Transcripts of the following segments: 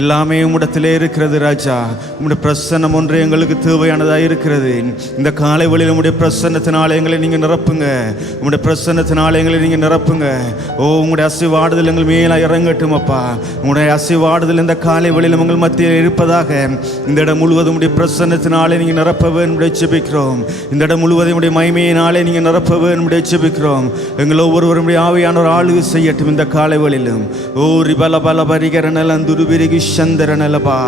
எல்லாமே உம்மிடத்திலே இருக்கிறது ராஜா. உம்முடைய பிரசன்னம் ஒன்று எங்களுக்கு தேவையானதாக இருக்கிறது. இந்த காலை வேளையில் உம்முடைய பிரசன்னத்தினால எங்களை நீங்கள் நிரப்புங்க. உம்முடைய பிரசன்னத்தினால எங்களை நீங்கள் நிரப்புங்க. உங்களுடைய அசைவாடுதல் எங்கள் மேலே இறங்கட்டும் அப்பா. உங்களுடைய அசைவாடுதல் இந்த காலை வேளையில் உங்கள் மத்தியில் இருப்பதாக இந்த இடம் முழுவதும் உடைய பிரசன்னத்தினாலே நீங்கள் நிரப்பவே நம்முடைய ஜெபிக்கிறோம். இந்த இடம் முழுவதும் உடைய மகிமையினாலே நீங்கள் நிரப்பவே நம்முடைய ஜெபிக்கிறோம். எங்கள் ஒவ்வொருவரும் ஆவியான ஒரு ஆளுகை செய்யட்டும் இந்த காலை வேளையிலும். ரிபல பல பரிகரணலம் துருபிரிகி சந்தரனலபா.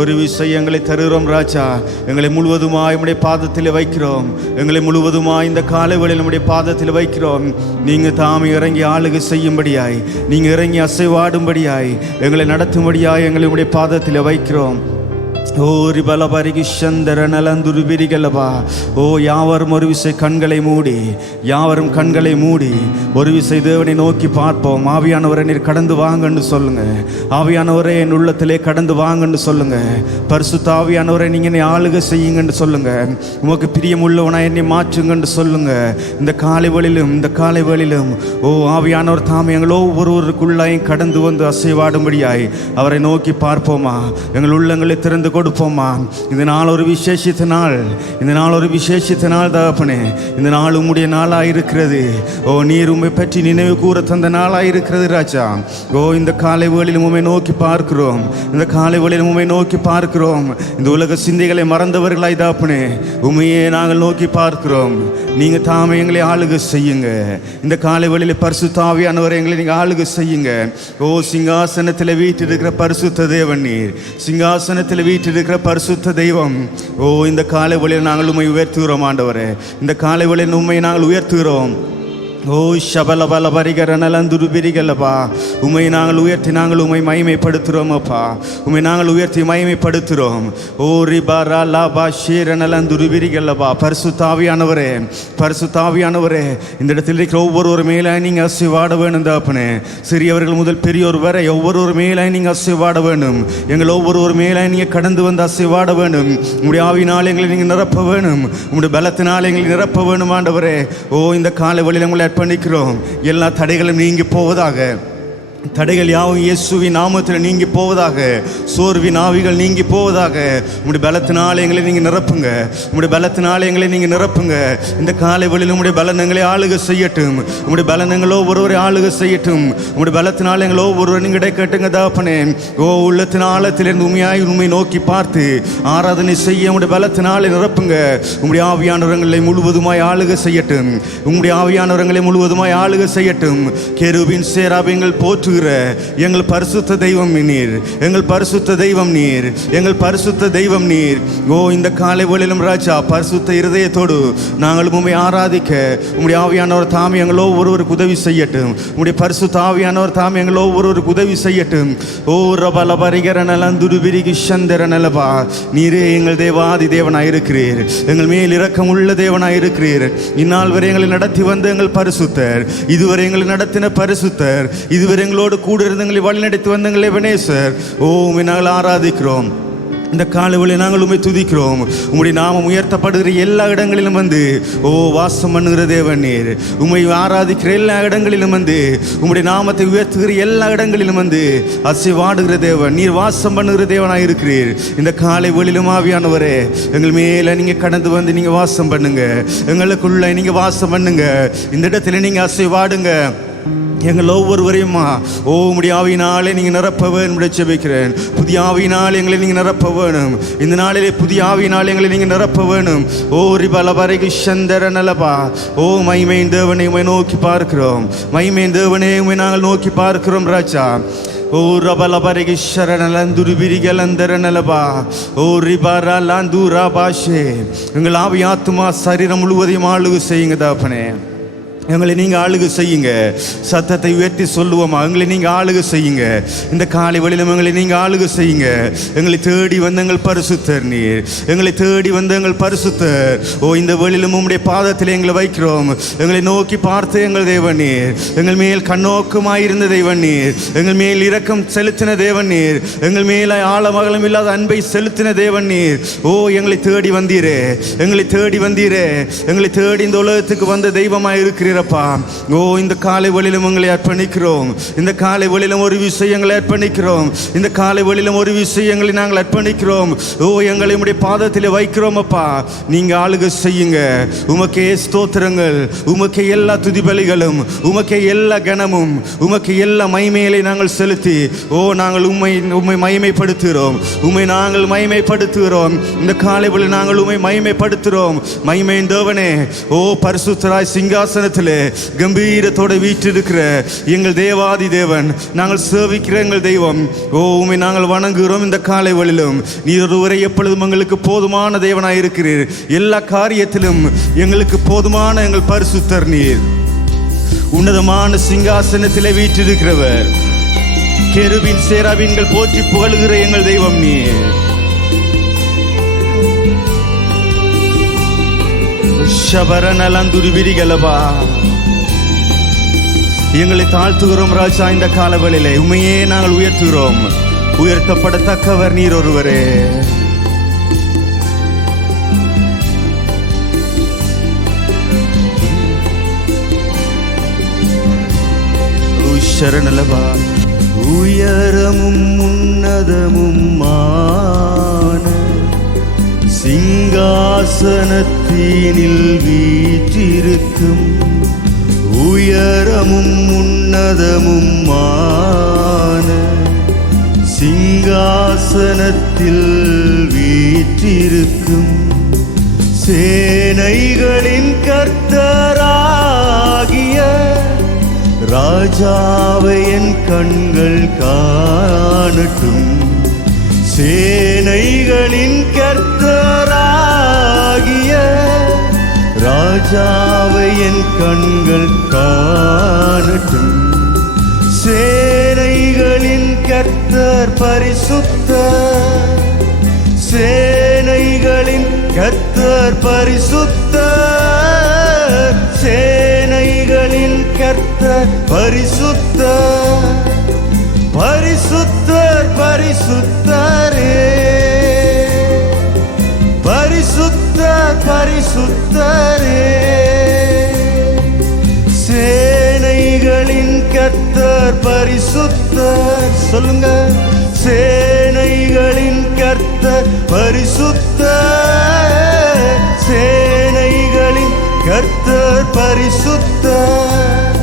ஒரு விஷயங்களை தருகிறோம் ராஜா. எங்களை முழுவதுமாய் நம்முடைய பாதத்தில் வைக்கிறோம். எங்களை முழுவதுமாய் இந்த காலை வேளையில் நம்முடைய பாதத்தில் வைக்கிறோம். நீங்கள் தாமே இறங்கி ஆளுகை செய்யும்படியாய், நீங்கள் இறங்கி அசைவாடும்படியாய், எங்களை நடத்தும்படியாய் எங்களை நம்முடைய பாதத்தில் வைக்கிறோம். யாவரும் ஒரு விசை கண்களை மூடி, யாவரும் கண்களை மூடி ஒரு விசை தேவனை நோக்கி பார்ப்போம். ஆவியானவரை நீர் கடந்து வாங்கன்னு சொல்லுங்க. ஆவியானவரே என் உள்ளத்திலே கடந்து வாங்கன்னு சொல்லுங்க. பரிசுத்த ஆவியானவரை நீங்க என்னை ஆளுகை செய்யுங்கன்னு சொல்லுங்க. உமக்கு பிரியமுள்ளவனா என்னை மாற்றுங்கன்னு சொல்லுங்க. இந்த காலை வேளையிலும் ஆவியானவர் தாமே எங்களோ ஒவ்வொருவருக்குள்ளாயும் கடந்து வந்து அசைவாடும்படியாய் அவரை நோக்கி பார்ப்போமா. எங்கள் உள்ளங்களை திறந்து கொடுப்போமா. இந்த நாள் ஒரு விசேஷித்த நாள் தகப்பனே. இந்த நாள் உம்முடைய நாளாக இருக்கிறது. நீர் உம்மை பற்றி நினைவு கூற தந்த நாளாக இருக்கிறது ராஜா. இந்த காலை வேளையில் உம்மை நோக்கி பார்க்கிறோம். இந்த உலக சிந்தைகளை மறந்தவர்களாய் தகப்பனே உம்மையே நாங்கள் நோக்கி பார்க்கிறோம். நீங்க தாமே எங்களை ஆளுகை செய்யுங்க. இந்த காலை வேளையில் பரிசுத்த ஆவியானவரை எங்களை நீங்க ஆளுகை செய்யுங்க. சிங்காசனத்தில் வீற்றிருக்கிற பரிசுத்த தேவன் நீர். சிங்காசனத்தில் வீற்றிருக்கிற பரிசுத்த தெய்வம். இந்த காலை வேளையில் நாங்கள் உம்மை உயர்த்துகிறோம் ஆண்டவரே. இந்த காலை வேளையில் உம்மை நாங்கள் உயர்த்துகிறோம். ஷபலபல பரிகரணலந்துருபிரிகலப்பா. உம்மை நாங்கள் உயர்த்தி நாங்கள் உம்மை மகிமைப்படுத்துகிறோம் அப்பா. உம்மை நாங்கள் உயர்த்தி மகிமைப்படுத்துகிறோம். ரிபரா லாபா ஷீரனலந்துருபிரிகலப்பா. பரிசுத்தாவியானவரே இந்த இடத்தில் இருக்கிற ஒவ்வொரு மேலே நீங்கள் அசைவாட வேணும் தகப்பனே. சிறியவர்கள் முதல் பெரியோர் வரை ஒவ்வொரு மேலே நீங்கள் அசைவாட வேண்டும். எங்கள் ஒவ்வொரு மேலே நீங்கள் கடந்து வந்து அசைவாட வேண்டும். உங்களுடைய ஆவியினால் எங்களை நீங்கள் நிரப்ப வேணும். உங்களுடைய பலத்தினால் எங்களை நிரப்ப வேணும் ஆண்டவரே. இந்த காலை வழியில் உங்களை பண்ணிக்கிறோம். எல்லா தடைகளும் நீங்கி போவதாக. தடைகள் யாவும் இயேசுவின் நாமத்தில் நீங்கி போவதாக. சோர்வின் ஆவிகள் நீங்கி போவதாக. உங்களுடைய பலத்தினால எங்களை நீங்கள் நிரப்புங்க. இந்த காலை வேளையில் உங்களுடைய பலனங்களை ஆளுகை செய்யட்டும். உங்களுடைய பலனங்களோ ஒருவரை ஆளுகை செய்யட்டும். உங்களுடைய பலத்தினால எங்களோ ஒருவர் நீங்கள் இடைக்கட்டுங்க தகப்பனே. உள்ளத்தின் ஆழத்திலிருந்து உண்மை நோக்கி பார்த்து ஆராதனை செய்ய உங்களுடைய பலத்தினாலே நிரப்புங்க. உங்களுடைய ஆவியானவர்களை முழுவதுமாய் ஆளுகை செய்யட்டும். கெரூபின் சேராபிங்கள் போற்று எங்கள் பரிசுத்த தெய்வம் நீர். இந்த காலை வேளையிலும் ராஜா பரிசுத்த இருதயத்தோடு நாங்கள் உம்மை ஆராதிக்க உம்முடைய ஆவியானவர் தாமே எங்களோ ஒருவருக்கு உதவி செய்யட்டும். உம்முடைய பரிசுத்த ஆவியானவர் தாமே எங்களோ ஒருவருக்கு உதவி செய்யட்டும். ரபல பரிகரணலந்துருபிரிகி சந்தரனலபா. நீரே எங்கள் தேவாதி தேவனாய் இருக்கிறீர். எங்கள் மேல் இரக்கம் உள்ள நாங்கள் இருக்கிறீர். இந்நாள் வரை எங்களை நடத்தி வந்த எங்கள் பரிசுத்தர், இதுவரை எங்களை நடத்தின பரிசுத்தர், இதுவரை எங்களோடு கூட இருந்தங்களை வழிநடத்தி வந்தங்களே வெனேசர். உம்மை நாங்கள் ஆராதிக்கிறோம். இந்த காலையில் நாங்கள் உம்மை துதிக்கிறோம். உம்முடைய நாமம் உயர்த்தப்படுகிற எல்லா இடங்களிலும் வந்து வாசம் பண்ணுகிற தேவன் நீர். உம்மை ஆராதிக்கிற எல்லா இடங்களிலும் வந்து உம்முடைய நாமத்தை உயர்த்துகிற எல்லா இடங்களிலும் வந்து அசைவாடுகிற தேவன் நீர். வாசம் பண்ணுகிற தேவனாக இருக்கிறீர். இந்த காலை வேளையிலும் ஆவியானவரே எங்கள் மேல நீங்க கடந்து வந்து நீங்க வாசம் பண்ணுங்க. எங்களுக்குள்ள நீங்க வாசம் பண்ணுங்க. இந்த இடத்துல நீங்க அசைவாடுங்க. எங்கள் ஒவ்வொருவரையுமா உம்முடைய ஆவியினாலே நீங்கள் நிரப்ப வேணும் ஜெபிக்கிறேன். புதிய ஆவியினால் எங்களை நீங்கள் நிரப்ப வேணும். இந்த நாளிலே புதிய ஆவியினால் எங்களை நீங்கள் நிரப்ப வேணும். ரிபல பரிகி சந்தரனலபா. மகிமையின் தேவனை உம்மை நோக்கி பார்க்கிறோம். மகிமையின் தேவனே உம்மை நாங்கள் நோக்கி பார்க்கிறோம் ராஜா. ரபல பரிகி சரணலந்துருபிரிகலந்தரனலபா. ரிபரா லாந்தூரா பாஷே. எங்கள் ஆவி ஆத்துமா சரீரம் முழுவதையும் ஆளுகை செய்யுங்க தகப்பனே. எங்களை நீங்கள் ஆளுகை செய்யுங்க. சத்தத்தை உயர்த்தி சொல்லுவோமா, எங்களை நீங்கள் ஆளுகை செய்யுங்க. இந்த காலை வேளையிலும் எங்களை நீங்கள் ஆளுகை செய்யுங்க. எங்களை தேடி வந்த எங்கள் பரிசுத்தர் நீர். இந்த வேளையிலும் உம்முடைய பாதத்தில் எங்களை வைக்கிறோம். எங்களை நோக்கி பார்த்து எங்கள் தேவன் நீர். எங்கள் மேல் கண்ணோக்கமாயிருந்த தேவன் நீர். எங்கள் மேல் இரக்கம் செலுத்தின தேவன் நீர். எங்கள் மேல ஆழமகலம் இல்லாத அன்பை செலுத்தின தேவன் நீர். எங்களை தேடி வந்தீரே. எங்களை தேடி இந்த உலகத்துக்கு வந்த தெய்வமாய் இருக்கிறீர் இருக்கிறப்பா. ஓ இந்த காலை வழியிலும் உங்களை அர்ப்பணிக்கிறோம். இந்த காலை வழியிலும் ஒரு விஷயங்களை அர்ப்பணிக்கிறோம். இந்த காலை வழியிலும் ஒரு விஷயங்களை நாங்கள் அர்ப்பணிக்கிறோம். ஓ எங்களை உம்முடைய பாதத்தில் வைக்கிறோம் அப்பா. நீங்க ஆளுகை செய்யுங்க. உமக்கே ஸ்தோத்திரங்கள், உமக்கே எல்லா துதிபலிகளும், உமக்கே எல்லா கனமும், உமக்கு எல்லா மகிமைகளை நாங்கள் செலுத்தி ஓ நாங்கள் உம்மை மகிமைப்படுத்துகிறோம். உம்மை நாங்கள் மகிமைப்படுத்துகிறோம். இந்த காலை வழி நாங்கள் உம்மை மகிமைப்படுத்துகிறோம். மகிமையின் தேவனே, ஓ பரிசுத்தராய் சிங்காசனத்திலே கம்பீரத்தோடு வீற்றிருக்கிற எங்கள் தேவாதி தேவன், நாங்கள் சேவிக்கிற எங்கள் தெய்வம், ஓ உம்மை நாங்கள் வணங்குகிறோம். இந்த காலை வழியிலும் நீர் ஒருவரை எப்பொழுதும் எங்களுக்கு போதுமான தேவனாய் இருக்கிறீர். எல்லா காரியத்திலும் எங்களுக்கு போதுமான எங்கள் பரிசுத்தர் நீர். உன்னதமான சிங்காசனத்திலே வீற்றிருக்கிறவர், கேருபீன் சேராபீன்கள் போற்றி புகழுகிற எங்கள் தெய்வம் நீர். ஷபரநலந்துரி விரிகலபா, எங்களை தாழ்த்துகிறோம் ராஜா. இந்த காலவெளியிலே உண்மையே நாங்கள் உயர்த்துகிறோம். உயர்த்தப்படத்தக்கவர் நீர் ஒருவரே. சரணலபா, உயரமும் உன்னதமுமான சிங்காசனத்தினில் வீற்றிருக்கும், உயரமும் உன்னதமுமான சிங்காசனத்தில் வீற்றிருக்கும் சேனைகளின் கர்த்தராகிய ராஜாவை என் கண்கள் காணட்டும். சேனைகளின் கர்த்தராகிய ராஜாவை என் கண்கள் காணட்டும். சேனைகளின் கர்த்தர் பரிசுத்தர், சேனைகளின் கர்த்தர் பரிசுத்தர், சேனைகளின் கர்த்தர் பரிசுத்தர், பரிசுத்தர் பரிசுத்தரே, பரிசுத்தர் பரிசுத்தரே. சேனைகளின் கர்த்தர் பரிசுத்தர், சொல்லுங்க. சேனைகளின் கர்த்தர் பரிசுத்தர், சேனைகளின் கர்த்தர் பரிசுத்தர்,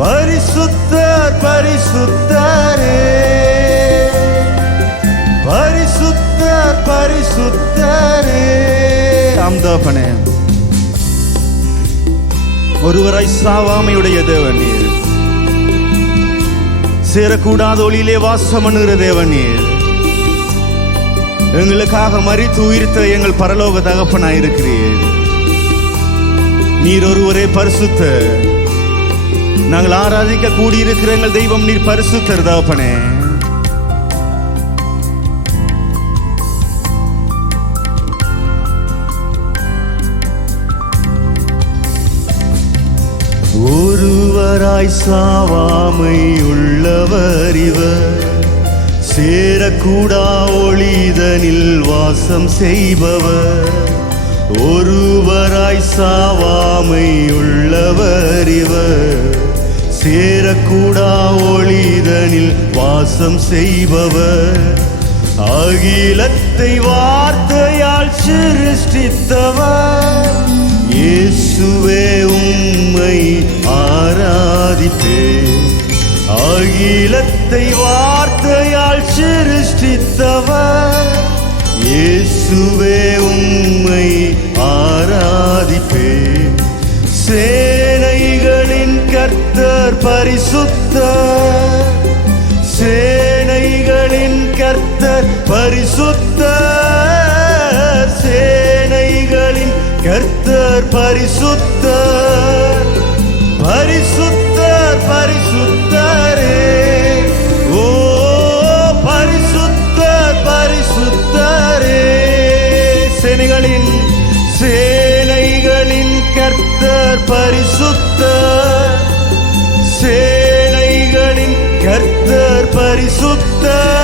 பரிசுத்தர் பரிசுத்தரே, பரிசுத்தர் பரிசுத்தரே. ஆம்தாப்பனே, ஒருவராய் சாவாமையுடைய தேவன் நீர், சேரக்கூடாத ஒளியிலே வாசம் பண்ணுகிற தேவன் நீர், எங்களுக்காக மரித்து உயிர்த்த எங்கள் பரலோக தகப்பனாயிருக்கிறீர். நீர் ஒருவரே பரிசுத்தர். நாங்கள் ஆராதிக்க கூடியிருக்கிற எங்கள் தெய்வம் நீர் பரிசுத்தர் தகப்பனே. ஒருவராய் சாவாமை உள்ளவர் இவர், சேரக்கூடா ஒளிதனில் வாசம் செய்பவர். ஒருவராய் சாவாமை உள்ளவர் இவர், சேரக்கூடா ஒளிதனில் வாசம் செய்பவர். அகிலத்தை வார்த்தையால் சிருஷ்டித்தவர், இயேசுவே உம்மை ஆராதிப்பேன். அகிலத்தை வார்த்தையால் சிருஷ்டித்தவர், இயேசுவே உம்மை ஆராதிப்பேன். சேனைகளின் கர்த்தர் பரிசுத்தர், சேனைகளின் கர்த்தர் பரிசுத்தர், சேனைகளின் கர்த்தர் பரிசுத்தர், பரிசுத்தர் பரிசுத்தரே. ஓ பரிசுத்தர் பரிசுத்தரே. சேனைகளின் சேனைகளின் கர்த்தர் பரிசுத்தர், சேனைகளின் கர்த்தர் பரிசுத்தர்,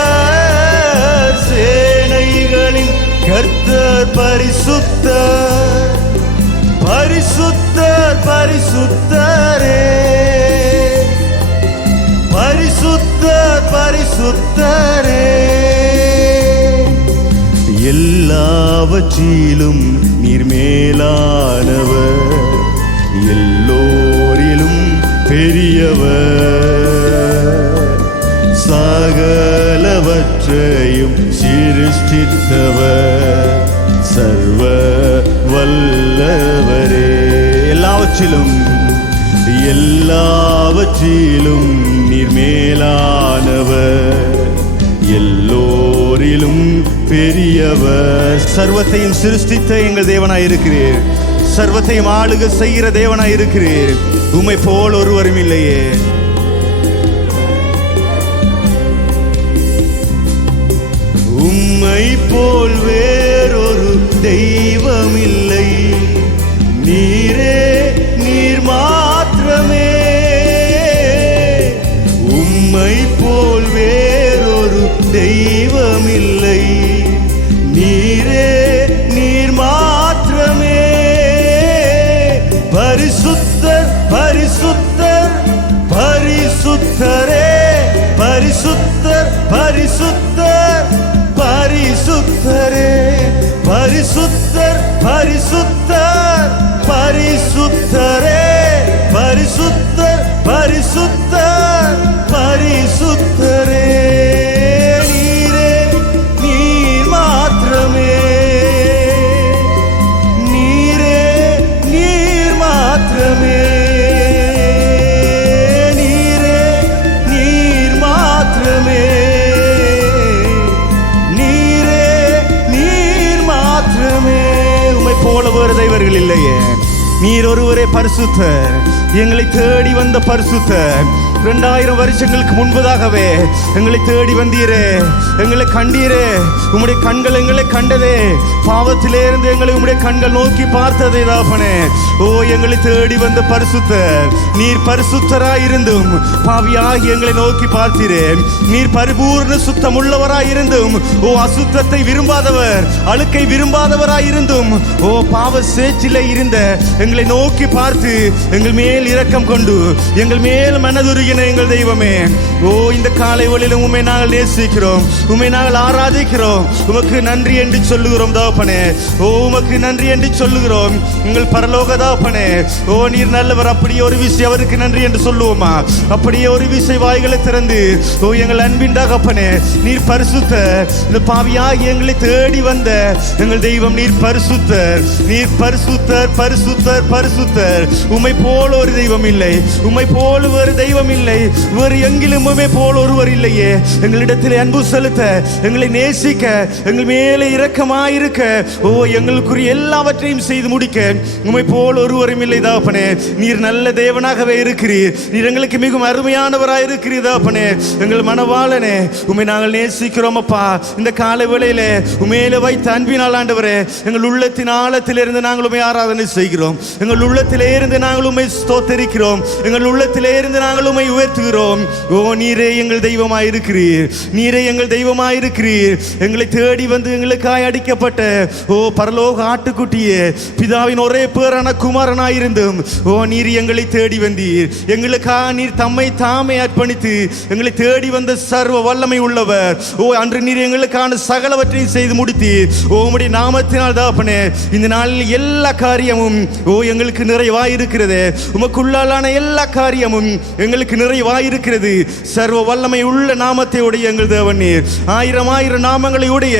சேனைகளின் கர்த்தர் பரிசுத்தர், பரிசுத்தர் பரிசுத்தர் பரிசுத்தரே, பரிசுத்தர் பரிசுத்தரே. எல்லாவற்றிலும் நீர் மேலானவர், எல்லோரிலும் பெரியவர், சகலவற்றையும் சிருஷ்டித்தவர், சர்வ வல்லவரே. எல்லாவற்றிலும் எல்லாவற்றிலும் நீர் மேலானவர், எல்லோரிலும் பெரியவர். சர்வத்தையும் சிருஷ்டித்த எங்கள் தேவனாய் இருக்கிறீர், சர்வத்தையும் ஆளுக செய்கிற தேவனாய் இருக்கிறீர். உம்மை போல் ஒருவரும் இல்லையே. உம்மை போல் வேறொரு தெய்வம் இல்லை, நீரே நீர் மாத்திரமே. உம்மை போல் வேறொரு தெய்வம் இல்லை, நீரே நீர் மாத்திரமே. பரிசுத்தர் பரிசுத்தர் பரிசுத்தரே, பரிசுத்தர் பரிசுத்தர் பரிசுத்தரே, பரிசுத்தர் பரிசுத்தர் பரிசுத்தரே, பரிசுத்தர் பரிசுத்தர் பரிசுத்தரே. நீரே நீர் மாத்திரமே, நீரே நீர் மாத்திரமே, நீரே நீர் மாத்திரமே, நீரே நீர் மாத்திரமே. உம்மை போல வேறு தெய்வர்கள் இல்லையே. நீர் ஒருவரே பரிசுத்தர், எங்களை தேடி வந்த பரிசுத்தர். 2000 வருஷங்களுக்கு முன்பதாகவே எங்களை தேடி வந்தீரே, எங்களை கண்டீரே. உம்முடைய கண்கள் எங்களை கண்டதே, பாவத்திலே இருந்து எங்களை உம்முடைய கண்கள் நோக்கி பார்த்ததே தாப்பனே. ஓ, எங்களை தேடி வந்த பரிசுத்தர் நீர். பரிசுத்தராயிருந்தும் பாவியாகி எங்களை நோக்கி பார்த்தீரே. நீர் பரிபூர்ண சுத்தம் உள்ளவராயிருந்தும், ஓ அசுத்தத்தை விரும்பாதவர், அழுக்கை விரும்பாதவராயிருந்தும், ஓ பாவ சேற்றிலே இருந்த எங்களை நோக்கி பார்த்து எங்கள் மேல் இரக்கம் கொண்டு எங்கள் மேல் மனதுருகின எங்கள் தெய்வமே. ஓ, இந்த காலை வேளையிலும் உம்மை நாங்கள் நேசிக்கிறோம், உம்மை நாங்கள் ஆராதிக்கிறோம். உமக்கு நன்றி என்று சொல்லுகிறோம் தகப்பனே. ஓ, உமக்கு நன்றி என்று சொல்லுகிறோம் எங்கள் பரலோக தகப்பனே. ஓ, நீர் நல்லவர். அப்படியே ஒரு விசை அவருக்கு நன்றி என்று சொல்லுவோமா? அப்படியே ஒரு விசை வாய்களை திறந்து, ஓ எங்கள் அன்பின் தகப்பனே, நீர் பரிசுத்தர். இந்த பாவியாகி எங்களை தேடி வந்த எங்கள் தெய்வம் நீர் பரிசுத்தர், நீர் பரிசுத்தர் பரிசுத்தர் பரிசுத்தர். உம்மை போல ஒரு தெய்வம் இல்லை, உம்மை போல வேறு தெய்வம் இல்லை, வேறு எங்கிலும் உம்மை போல ஒருவர் இல்லையே. எங்களிடத்தில் அன்பு செலுத்த, எங்களை நேசிக்க, எங்கள் மேலே இரக்கமாயிருக்க, ஓ எங்களுக்குரிய எல்லாவற்றையும் செய்து முடிக்க உம்மை போல ஒருவரும் இல்லை தகப்பனே. நீர் நல்ல தேவனாகவே இருக்கிறீர், நீர் எங்களுக்கு மிகவும் அருமையானவராக இருக்கிறீர் தகப்பனே. எங்கள் மனவாளனே, உம்மை நாங்கள் நேசிக்கிறோம் அப்பா. இந்த காலை வேளையிலே உம்மையிலே வைத்த அன்பினால் ஆண்டவரே, எங்கள் உள்ளத்தின் ஆழத்திலிருந்து நாங்கள் உம்மை ஆராதனை செய்கிறோம், எங்கள் உள்ளத்திலே இருந்து நாங்கள் உம்மை ஸ்தோத்தரிக்கிறோம், எங்கள் உள்ளத்திலே இருந்து நாங்கள் உம்மை உயர்த்துகிறோம். ஓ, நீரே எங்கள் தெய்வமாய் இருக்கிறீர், நீரே எங்கள் தெய்வமாய் இருக்கிறீர். எங்களை தேடி வந்து எங்களுக்காய் அடிக்கப்பட்ட ஓ பரலோக ஆட்டுக்குட்டியே, பிதாவின் ஒரே பேரான குமாரனாயிருந்தும், ஓ நீர் எங்களை தேடி வந்தீர். எங்களுக்காக நீர் தம்மை தாமே அர்ப்பணித்து எங்களை தேடி வந்த சர்வ வல்லமை உள்ளவர். ஓ, அன்று நீர் எங்களுக்கான சகலவற்றையும் செய்து முடித்தீர். ஓ, உம்முடைய நாமத்தினால் தகப்பனே, இந்த நாளில் எல்லா காரியமும் ஓ எங்களுக்கு நிறைவாயிருக்கிறது. உமக்குள்ளாலான எல்லா காரியமும் எங்களுக்கு நிறைவாயிருக்கிறது. சர்வ வல்லமை உள்ள நாமத்தை உடைய எங்கள் தேவன் நீர். 1000 நாமங்களை உடைய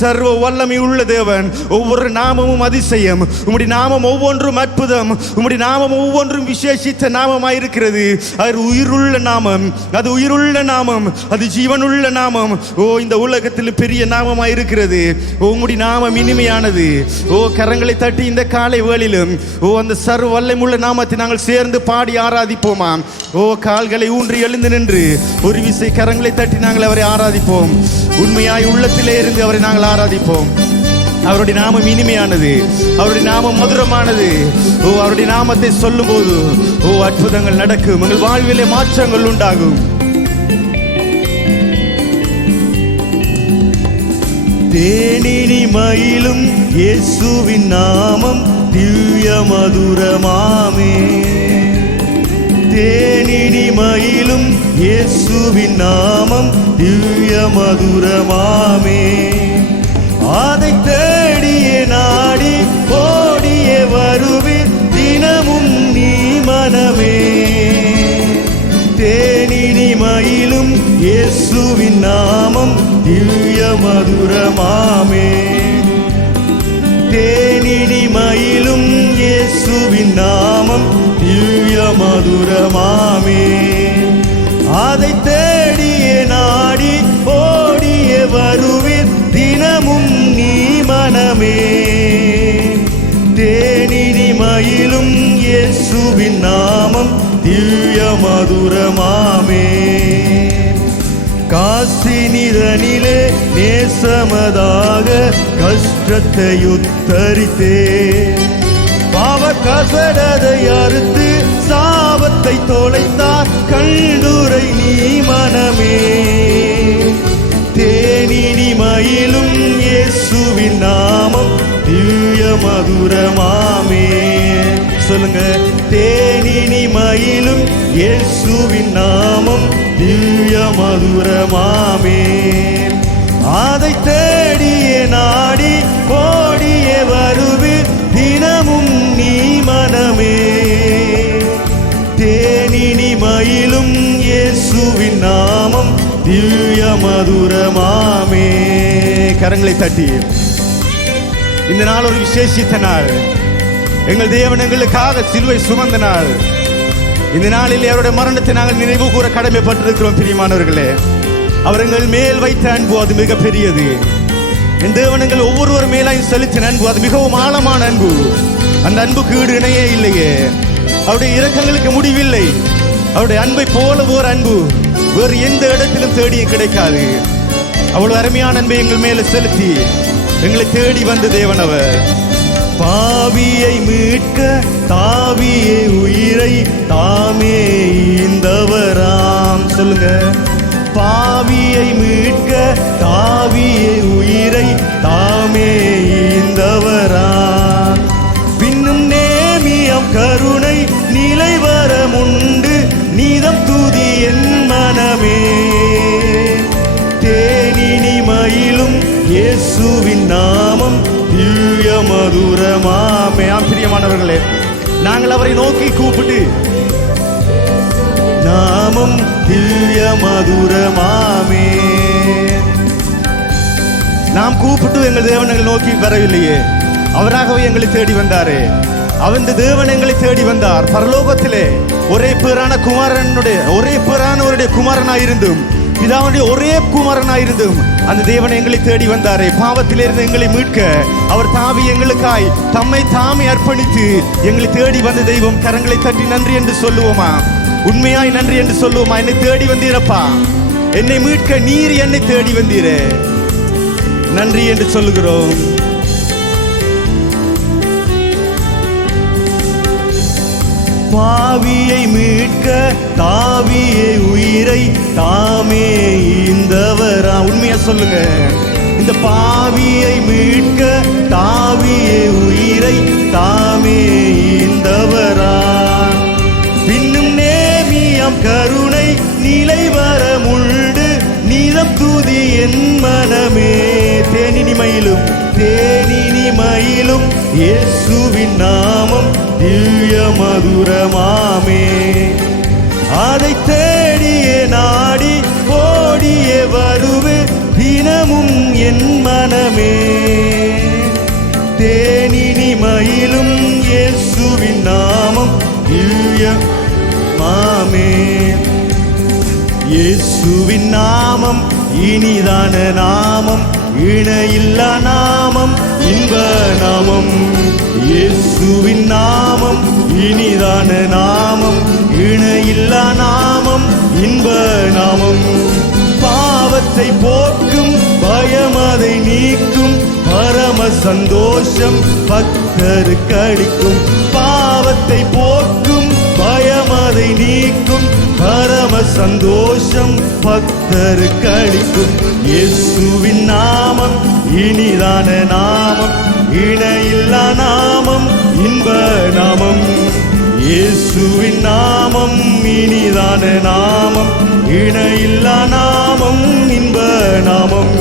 சர்வ வல்லமை உள்ள தேவன். ஒவ்வொரு நாமமும் அதிசயம், உம்முடைய நாமம் ஒவ்வொன்றும் அற்புதம், உம்முடைய நாமம் ஒவ்வொன்றும் விசேஷித்த நாமமாயிருக்கிறது. அது உயிருள்ள நாமம், அது உயிருள்ள நாமம், அது ஜீவனுள்ள நாமம். ஓ, இந்த உலகத்தில் பெரிய நாமமாயிருக்கிறது. உம்முடைய நாமம் இனிமையானது. ஓ, கரங்களை தட்டி இந்த காலை வேளையிலும் ஓ அந்த சர்வ வல்லமையுள்ள நாமத்தை நாங்கள் சேர்ந்து பாடி ஆராதிப்போமா? ஓ, கால்களை ஊன்றி எழுந்து நின்று ஒரு விசை கரங்களை தட்டி நாங்கள் அவரை ஆராதிப்போம். உண்மையாய் உள்ளத்திலே இருந்து அவரை நாங்கள் ஆராதிப்போம். அவருடைய நாமம் இனிமையானது, அவருடைய நாமம் மதுரமானது. ஓ, அவருடைய நாமத்தை சொல்லும் போது ஓ அற்புதங்கள் நடக்கும், எங்கள் வாழ்விலே மாற்றங்கள் உண்டாகும். தேனினி மயிலும் இயேசுவின் நாமம் திவ்ய மதுரமாமே. தேனினி மயிலும் இயேசுவின் நாமம் திவ்ய மதுரமாமே. அதை தேடியே நாடி ஓடியே வருவீர் தினமும் நீ மனமே. தேனினி மயிலும் இயேசுவின் நாமம் திவ்ய மதுரமாமே. தேனினி மயிலும் இயேசுவின் நாமம் திவ்ய மதுரமாமே. அதை தேடியே நாடி ஓடியே வருவீர் தினமும் நீ மனமே. தேனினி மயிலும் இயேசுவின் நாமம் திவ்ய மதுரமாமே. காசினிதனிலே நேசமதாக கஷ்டத்தை உத்தரித்தே. பாவ கசடதை அறுத்து சாபத்தை தொலைத்தார் கண்டுரை நீ மனமே. தேனினி மயிலும் இயேசுவின் நாமம் திவ்ய மதுரமாமே. சொல்லுங்க, தேனினி மயிலும் இயேசுவின் நாமம் திவ்ய மதுரமாமே. அதை தேடியே நாடி ஓடியே வருவீர் தினமும் நீ மனமே. தேனினி மயிலும் இயேசுவின் நாமம் திவ்ய மதுரமாமே. கரங்களை தட்டி இந்த நாள் ஒரு விசேஷித்த நாள். எங்கள் தேவன் எங்களுக்காக சிலுவை சுமந்த நாள். இந்த நாளில் அவருடைய மரணத்தை நாங்கள் நினைவு கூற கடமைப்பட்டிருக்கிறோம். பிரியமானவர்களே, அவர் எங்கள் மேல் வைத்த அன்பு அது மிக பெரியது. என் தேவன் எங்கள் ஒவ்வொருவர் மேலாயும் செலுத்தின அன்பு அது மிகவும் ஆழமான அன்பு. அந்த அன்புக்கு ஈடு இணையே இல்லையே. அவருடைய இரக்கங்களுக்கு முடிவில்லை. அவருடைய அன்பை போல ஒரு அன்பு வேறு எந்த இடத்திலும் தேடியும் கிடைக்காது. அவ்வளவு அருமையான அன்பை எங்கள் மேல செலுத்தி எங்களை தேடி வந்த தேவன் அவர். பாவியை மீட்க தாவியே உயிரை தாமே ஈந்தவராம். சொல்லுங்க, பாவியை மீட்க தாவியே உயிரை தாமே ஈந்தவராம். பின்னும் நேமியம் கருணை நிலைவரமுண்டு நீதம் துதி என் மனமே. தேனினி மயிலும் இயேசுவின் நாமம் திவ்ய மதுரமாமே. பிரியமானவர்களே, நாங்கள் அவரை நோக்கி கூப்பிட்டு நாமம் திவ்ய மதுரமாமே. நாம் கூப்பிட்டு எங்கள் தேவனை நோக்கி வரவில்லையே, அவராகவே எங்களை தேடி வந்தாரே. அவந்த தேவன் எங்களை தேடி வந்தார். பரலோகத்திலே ஒரே பேரான ஒரே குமாரனாயிருந்தும் பிதாவுடைய ஒரே குமாரனாயிருந்தும் அந்த தேவன் எங்களை தேடி வந்தாரே. பாவத்திலிருந்து எங்களை மீட்க அவர் தாவி எங்களுக்காய் தம்மை தாமே அர்ப்பணித்து எங்களை தேடி வந்த தெய்வம். கரங்களை தட்டி நன்றி என்று சொல்லுவோமா? உண்மையாய் நன்றி என்று சொல்லுவோமா? என்னை தேடி வந்தீரப்பா, என்னை மீட்க நீர் என்னை தேடி வந்தீரே, நன்றி என்று சொல்லுகிறோம். பாவியை மீட்க தாவியே உயிரை தாமே ஈந்தவரா. உண்மையா சொல்லுங்க, இந்த பாவியை மீட்க தாவியே உயிரை தாமே ஈந்தவரா. பின்னும் நேமியம் கருணை நிலைவரமுண்டு நீதம் துதி என் மனமே. தேனினி மயிலும் இயேசுவின் நாமம் திவ்ய மதுரமாமே. அதை தேடியே நாடி ஓடியே வருவே தினமும் என் மனமே. தேனினி மயிலும் இயேசுவின் நாமம் திவ்ய மாமே. இயேசுவின் நாமம் இனிதான நாமம், இணையில்லா நாமம், இன்ப நாமம். இயேசுவின் நாமம் இனிதான நாமம், இணையில்லா நாமம், இன்ப நாமம். பாவத்தை போக்கும் பயமதை நீக்கும் பரம சந்தோஷம் பக்தருக்கு அளிக்கும். பாவத்தை போக்கும் பயமதை நீக்கும் பரம சந்தோஷம் பக்தருக்கு அளிக்கும். இயேசுவின் நாமம் இனிதான நாமம், இணையில்லா நாமம் இன்ப நாமம். இயேசுவின் நாமம் இனிதான நாமம், இணையில்லா நாமம் இன்ப நாமம்.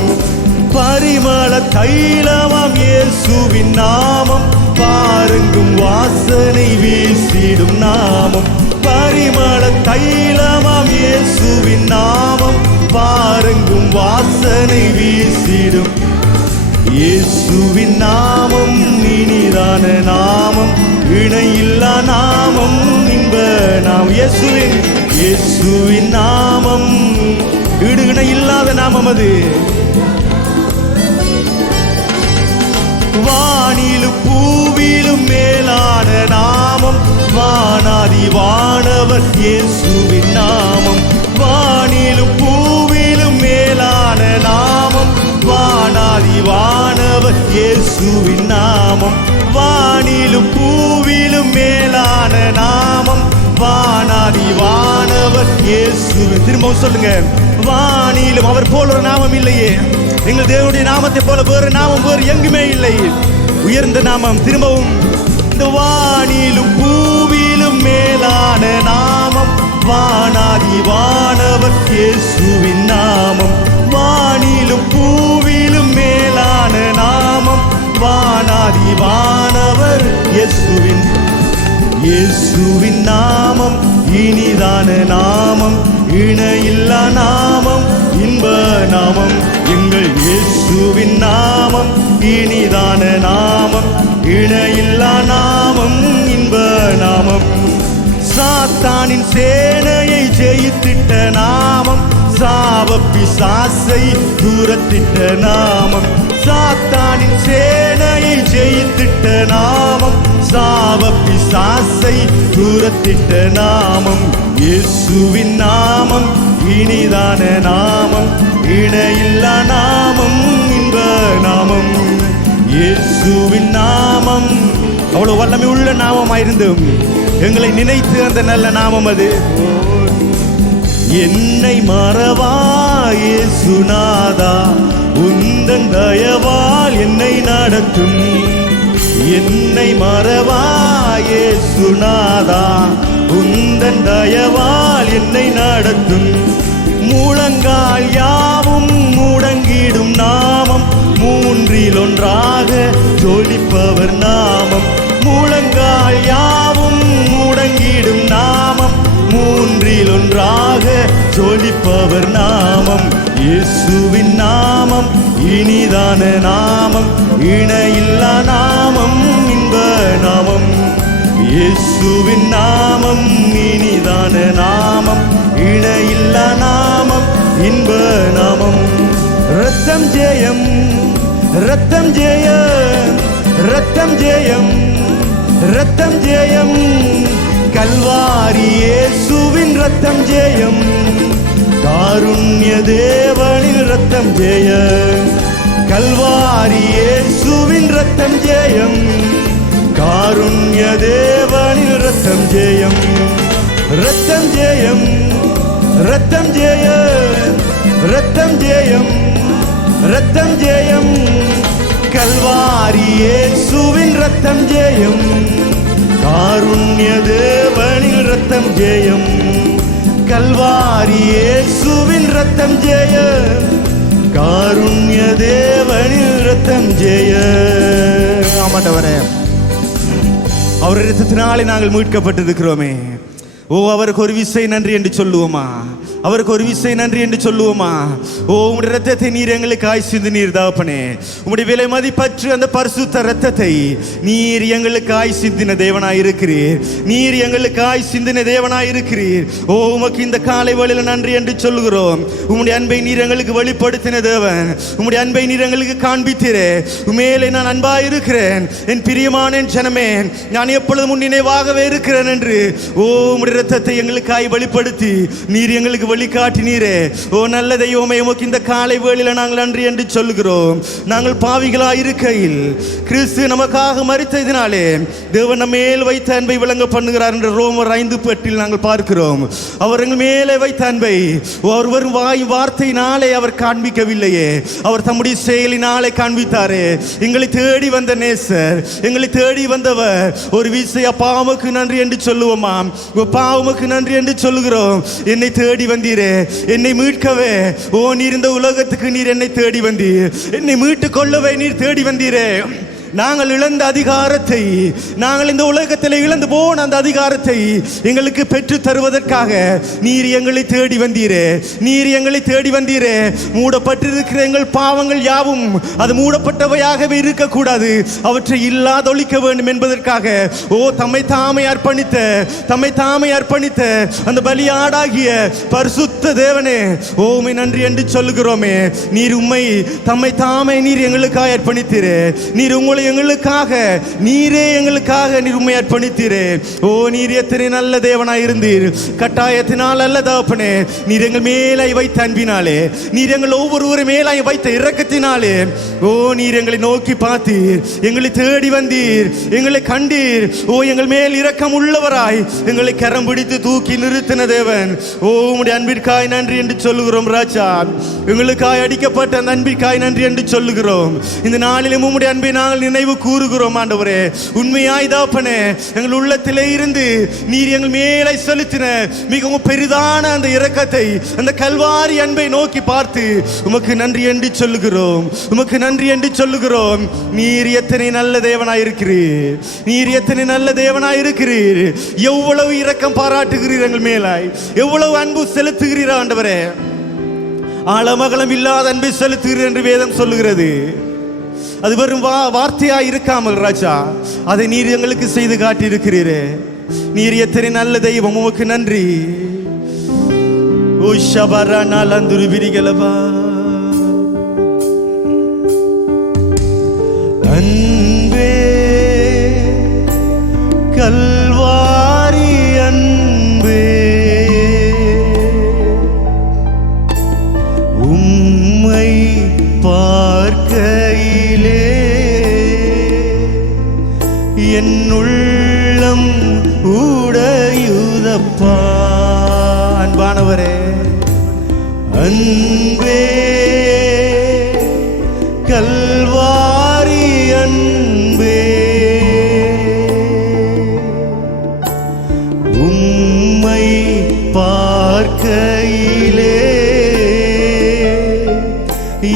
பரிமள தைலமாம் இயேசுவின் நாமம், பாருங்கும் வாசனை வீசிடும் நாமம். பரிமள தைலமாம் இயேசுவின் நாமம், பாருங்கும் வாசனை வீசிடும். இயேசுவின் நாமம் இனிதான நாமம், இணையில்லா நாமம் இன்ப நாமம். இயேசுவின் நாமம் ஈடு இணை இல்லாத நாமம் அது. வானிலும் பூவிலும் மேலான நாமம், வானாதி வானவர் இயேசுவின் நாமம். வானிலும் பூவிலும் மேலான நாமம், வானாதி வானவர் இயேசுவின் நாமம். வானிலும் பூவிலும் மேலான நாமம், வானாதி வானவர் இயேசுவின். திரும்பவும் சொல்லுங்க, வானிலும் அவர் போல ஒரு நாமம் இல்லையே. எங்கள் தேவனுடைய நாமத்தை போல வேறு நாமம் வேறு எங்குமே இல்லை. உயர்ந்த நாமம். திரும்பவும், இந்த வானிலும் பூவிலும் மேலான நாமம், வானாதி வானவர் இயேசுவின் நாமம். வானிலும் பூவிலும் மேலான நாமம், வானாதி வானவர் இயேசுவின். இயேசுவின் நாமம் இனிதான நாமம், இணையில்லா நாமம் இன்ப நாமம். எங்கள் இயேசுவின் நாமம் இனிதான நாமம், இணையில்லா நாமம் இன்ப நாமம். சாத்தானின் சேனையை ஜெயித்திட்ட நாமம், சாப பிசாசை தூரத்திட்ட நாமம். சாத்தானின் சேனையை ஜெயித்திட்ட நாமம், சாப பிசாசை தூரத்திட்ட நாமம். இயேசுவின் நாமம் இனிதான நாமம், இணையில்லா நாமம் இன்ப நாமம். இயேசுவின் நாமம் அவ்வளவு வல்லமை உள்ள நாமமாயிருந்தும் எங்களை நினைத்து அந்த நல்ல நாமம் அது. என்னை மறவா இயேசுநாதா, உந்தன் தயவால் என்னை நடத்தும். என்னை மறவா இயேசுநாதா, உந்தன் தயவால் என்னை நடத்தும். முழங்கால் யாவும் முடங்கிடும் நாமம், மூன்றில் ஒன்றாக ஜொலிப்பவர் நாமம். முழங்கால் யாவும் முடங்கிடும் நாமம், மூன்றில் ஒன்றாக ஜொலிப்பவர் நாமம். இயேசுவின் நாமம் இனிதான நாமம், இணையில்லா நாமம் இன்ப நாமம். இயேசுவின் நாமம் இனிதான நாமம், இணையில்லா நாமம் இன்ப நாமம். ரத்தம் ஜெயம், ரத்தம் ஜெயம், ரத்தம் ஜெயம், ரத்தம் ஜெயம். கல்வாரி இயேசுவின் ரத்தம் ஜெயம், காருண்ய தேவனின் ரத்தம் ஜெயம். கல்வாரி இயேசுவின் ரத்தம் ஜெயம், காருண்ய தேவனின் ரத்தம் ஜெயம். ரத்தம் ஜெயம், ரத்தம் ஜெயம், ரத்தம் ஜெயம், ரத்தம் ஜெயம். கல்வாரி இயேசுவின் ரத்தம் ஜெயம், காருண்ய தேவனின் ரத்தம் ஜெயம். கல்வாரி இயேசுவின் ரத்தம் ஜெயம், காருண்ய தேவனின் ரத்தம் ஜெயம். ஆமாண்டவரே, அவர் இரத்தத்தினாலே நாங்கள் மீட்கப்பட்டிருக்கிறோமே. ஓ, அவருக்கு ஒரு விசை நன்றி என்று சொல்லுவோமா? அவருக்கு ஒரு விசை நன்றி என்று சொல்லுவோமா? ஓ, உங்களுடைய ரத்தத்தை நீர் எங்களுக்காய் சிந்தினீர் தகப்பனே. உங்களுடைய விலை மதிப்பற்று அந்த பரிசுத்த ரத்தத்தை நீர் எங்களுக்காய் சிந்தின தேவனாய் இருக்கிறீர். நீர் எங்களுக்காய் சிந்தின தேவனாய் இருக்கிறீர். ஓ, உமக்கு இந்த காலை வேளையில் நன்றி என்று சொல்லுகிறோம். உம்முடைய அன்பை நீர் எங்களுக்கு வெளிப்படுத்தின தேவன். உம்முடைய அன்பை நீர் எங்களுக்கு காண்பித்தீரே. உமேலே நான் அன்பாய் இருக்கிறேன், என் பிரியமான ஜனமே, நான் எப்பொழுதும் உன் நினைவாகவே இருக்கிறேன் என்று ஓ, உம்முடைய ரத்தத்தை எங்களுக்காய் வெளிப்படுத்தி நீர் எங்களுக்கு வழிகாட்டினீரே. ஓ நல்ல தெய்வமே, உமக்கு இந்த காலை வேளையில நாங்கள் நன்றி என்று சொல்லுகிறோம். நாங்கள் பாவிகளாய் இருக்கையில் கிறிஸ்து நமக்காக மரித்ததினாலே தேவன் நம்ம மேல் வைத்த அன்பை விளங்க பண்ணுகிறார் என்று ரோமர் 5:8 நாங்கள் பார்க்கிறோம். அவர் எங்கள் மேலே வைத்த அன்பை ஒருவர் வார்த்தையினாலே அவர் காண்பிக்கவில்லையே, அவர் தம்முடைய செயலினாலே காண்பித்தாரே. எங்களை தேடி வந்த நேசர், எங்களை தேடி வந்தவர். ஒரு வீசை அப்பா உமக்கு நன்றி என்று சொல்லுவோமா? அப்பா உமக்கு நன்றி என்று சொல்லுகிறோம். என்னை தேடி வந்தீரே, என்னை மீட்கவே. ஓ நீர் இந்த உலகத்துக்கு நீர் என்னை தேடி வந்தீர், என்னை மீட்டுக் கொள்ளவே நீர் தேடி வந்தீரே. நாங்கள் இழந்த அதிகாரத்தை, நாங்கள் இந்த உலகத்தில் இழந்து போன அந்த அதிகாரத்தை எங்களுக்கு பெற்று தருவதற்காக நீர் எங்களை தேடி வந்தீரே, நீர் எங்களை தேடி வந்தீரே. மூடப்பட்டிருக்கிற எங்கள் பாவங்கள் யாவும் அது மூடப்பட்டவையாகவே இருக்கக்கூடாது, அவற்றை இல்லாதொழிக்க வேண்டும் என்பதற்காக ஓ தம்மை தாமே அர்ப்பணித்த அந்த பலியாடாகிய பரிசுத்த தேவனே, ஓமை நன்றி என்று சொல்லுகிறோமே. நீர் உம்மை தம்மை தாமே நீர் எங்களுக்காக அர்ப்பணித்தீரே. நீர் உங்களை நீரே எங்களுக்காக நீர் உம்மை அர்ப்பணித்தீரே. ஓ நீர் எத்தனை நல்ல தேவனாய் இருந்தீர். கட்டாயத்தினால் அல்ல தகப்பனே, நீர் எங்கள் மேலாய் வைத்த அன்பினாலே, நீர் எங்கள் ஒவ்வொருவரை மேலாய் வைத்த இரக்கத்தினாலே ஓ நீர் எங்களை நோக்கி பார்த்தீர், எங்களை தேடி வந்தீர், எங்களை கண்டீர். ஓ எங்கள் மேல் இரக்கம் உள்ளவராய் எங்களை கரம் பிடித்து தூக்கி நிறுத்தின தேவன். ஓ உம்முடைய அன்பிற்காய் நன்றி என்று சொல்லுகிறோம் ராஜா. எங்களுக்காய் அடிக்கப்பட்ட அந்த அன்பிற்காய் நன்றி என்று சொல்லுகிறோம். இந்த நாளிலும் உம்முடைய அன்பை நாங்கள் நினைவு கூறுகிறோம் ஆண்டவரே. உண்மையாய் தகப்பனே, எங்கள் உள்ளத்திலே இருந்து நீர் எங்கள் மேலே செலுத்தின மிகவும் பெரிதான அந்த இரக்கத்தை, அந்த கல்வாரி அன்பை நோக்கி பார்த்து உமக்கு நன்றி என்று சொல்லுகிறோம், உமக்கு நன்றி என்று சொல்லுகிறோம். நீர் எத்தனை நல்ல தேவனாய் இருக்கிறீர், நீர் எத்தனை நல்ல தேவனாய் இருக்கிறீர். எவ்வளவு இரக்கம் பாராட்டுகிறீர் எங்கள் மேலாய், எவ்வளவு அன்பு செலுத்துகிறீர் ஆண்டவரே. ஆழமகலம் இல்லாத அன்பை செலுத்துகிறீர் என்று வேதம் சொல்லுகிறது. அது வெறும் வார்த்தையா இருக்காமல் ராஜா, அதை நீர் எங்களுக்கு செய்து காட்டி இருக்கிறீரே. நீர் எத்தனை நல்ல தெய்வம், உமக்கு நன்றி. ஓ ஷபரா நாலந்துரு விரிகளபா அன்பே கல்வாரி அன்பே உம்மை பார்க்கையிலே என் உள்ளம் உடையுதப்பா. அன்பானவரே, அன்பே கல்வாரி அன்பே உம்மை பார்க்கையிலே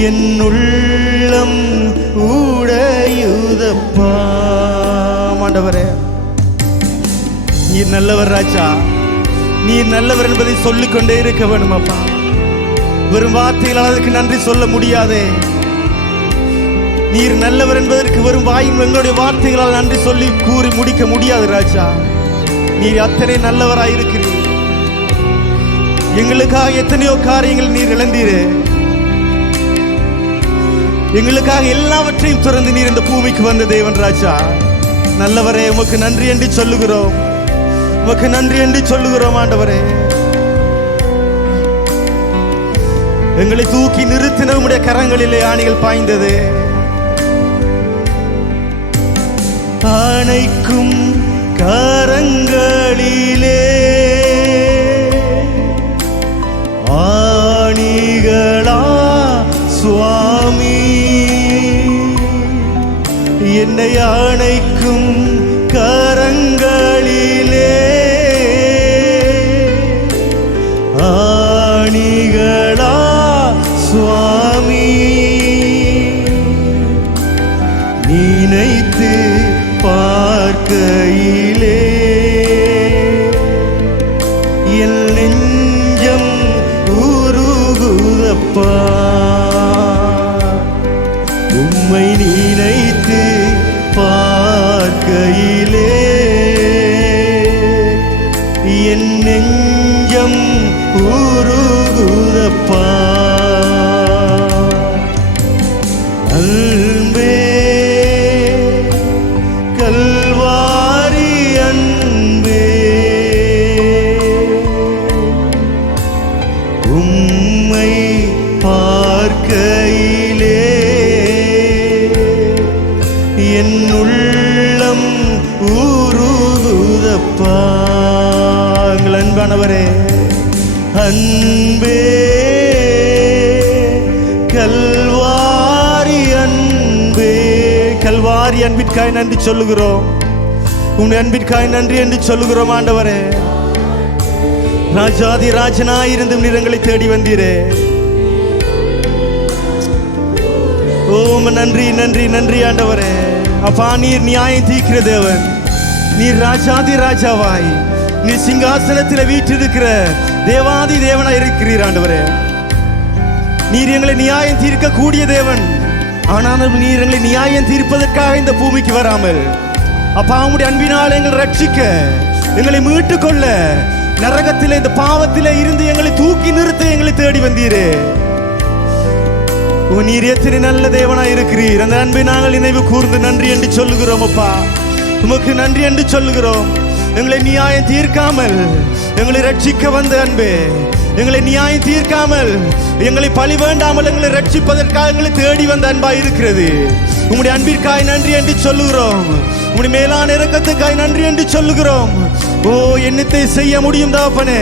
என் உள்ளம் உடையுதப்பா. ஆண்டவரே, நீர் நல்லவர் ராஜா, நீர் நல்லவர் என்பதை சொல்லிக்கொண்டே இருக்க வேண்டும் அப்பா. வெறும் வார்த்தைகளால் அதற்கு நன்றி சொல்ல முடியாதே. நீர் நல்லவர் என்பதற்கு வெறும் வாயின் எங்களுடைய வார்த்தைகளால் நன்றி சொல்லி கூறி முடிக்க முடியாது ராஜா. நீர் அத்தனை நல்லவராய் இருக்கிறீர். எங்களுக்காக எத்தனையோ காரியங்கள் நீர் இழந்தீரே. எங்களுக்காக எல்லாவற்றையும் துறந்து நீர் இந்த பூமிக்கு வந்த தேவன் ராஜா. நல்லவரே, உமக்கு நன்றி என்று சொல்லுகிறோம், உமக்கு நன்றி என்று சொல்லுகிறோம் ஆண்டவரே. எங்களை தூக்கி நிறுத்தின உம்முடைய கரங்களிலே ஆணிகள் பாய்ந்தது. ஆணைக்கும் கரங்களிலே ஆணிகளா சுவாமி, என்னை ஆணைக்கும் கரங்களிலே ஆணிகளா சுவாமி, நினைத்து பார்க்கையிலே என் நெஞ்சம் உருகுதப்பா. உம்மை நினைத்து பார்க்கையிலே என் நெஞ்சம் உருகுதப்பா. அன்பே கல்வாரி அன்பே உம்மை பார்க்கையிலே என் உள்ளம் உருகுதப்பா. எங்கள் அன்பானவரே, அன்பே கல்வாரி அன்பே, கல்வாரி அன்பிற்காய் நன்றி சொல்லுகிறோம். உன் அன்பிற்காய் நன்றி என்று சொல்லுகிறோம் ஆண்டவரே. ராஜாதி ராஜனாயிருந்தும் நீர் எங்களை தேடி வந்தீரே. ஓம் நன்றி நன்றி நன்றி ஆண்டவரே. அப்பா, நீர் நியாயம் தீர்க்கிற தேவன். நீர் ராஜாதி ராஜாவாய் நீர் சிங்காசனத்தில் வீற்றிருக்கிற தேவாதி தேவனாய் இருக்கிறீர் ஆண்டவரே. நீர் எங்களை நியாயம் தீர்க்க கூடிய தேவன். ஆனாலும் நீர் எங்களை நியாயம் தீர்ப்பதற்காக இந்த பூமிக்கு வராமல், அப்பா உம்முடைய அன்பினால் எங்களை ரட்சிக்க, எங்களை மீட்டுக் கொள்ள, நரகத்திலே இந்த பாவத்திலே இருந்து எங்களை தூக்கி நிறுத்த எங்களை தேடி வந்தீரே. நீர் எத்தனை நல்ல தேவனாய் இருக்கிறீர். அந்த அன்பை நாங்கள் நினைவு கூர்ந்து நன்றி என்று சொல்லுகிறோம். அப்பா, உமக்கு நன்றி என்று சொல்லுகிறோம். எங்களை நியாயம் தீர்க்காமல் எங்களை ரட்சிக்க வந்த அன்பே, எங்களை நியாயம் தீர்க்காமல், எங்களை பழி வேண்டாமல் எங்களை ரட்சிப்பதற்காக எங்களை தேடி வந்த அன்பாய் இருக்கிறது. உம்முடைய அன்பிற்காய் நன்றி என்று சொல்லுகிறோம். உம்முடைய மேலான இரக்கத்துக்காய் நன்றி என்று சொல்லுகிறோம். ஓ, என்னத்தை செய்ய முடியும் தகப்பனே.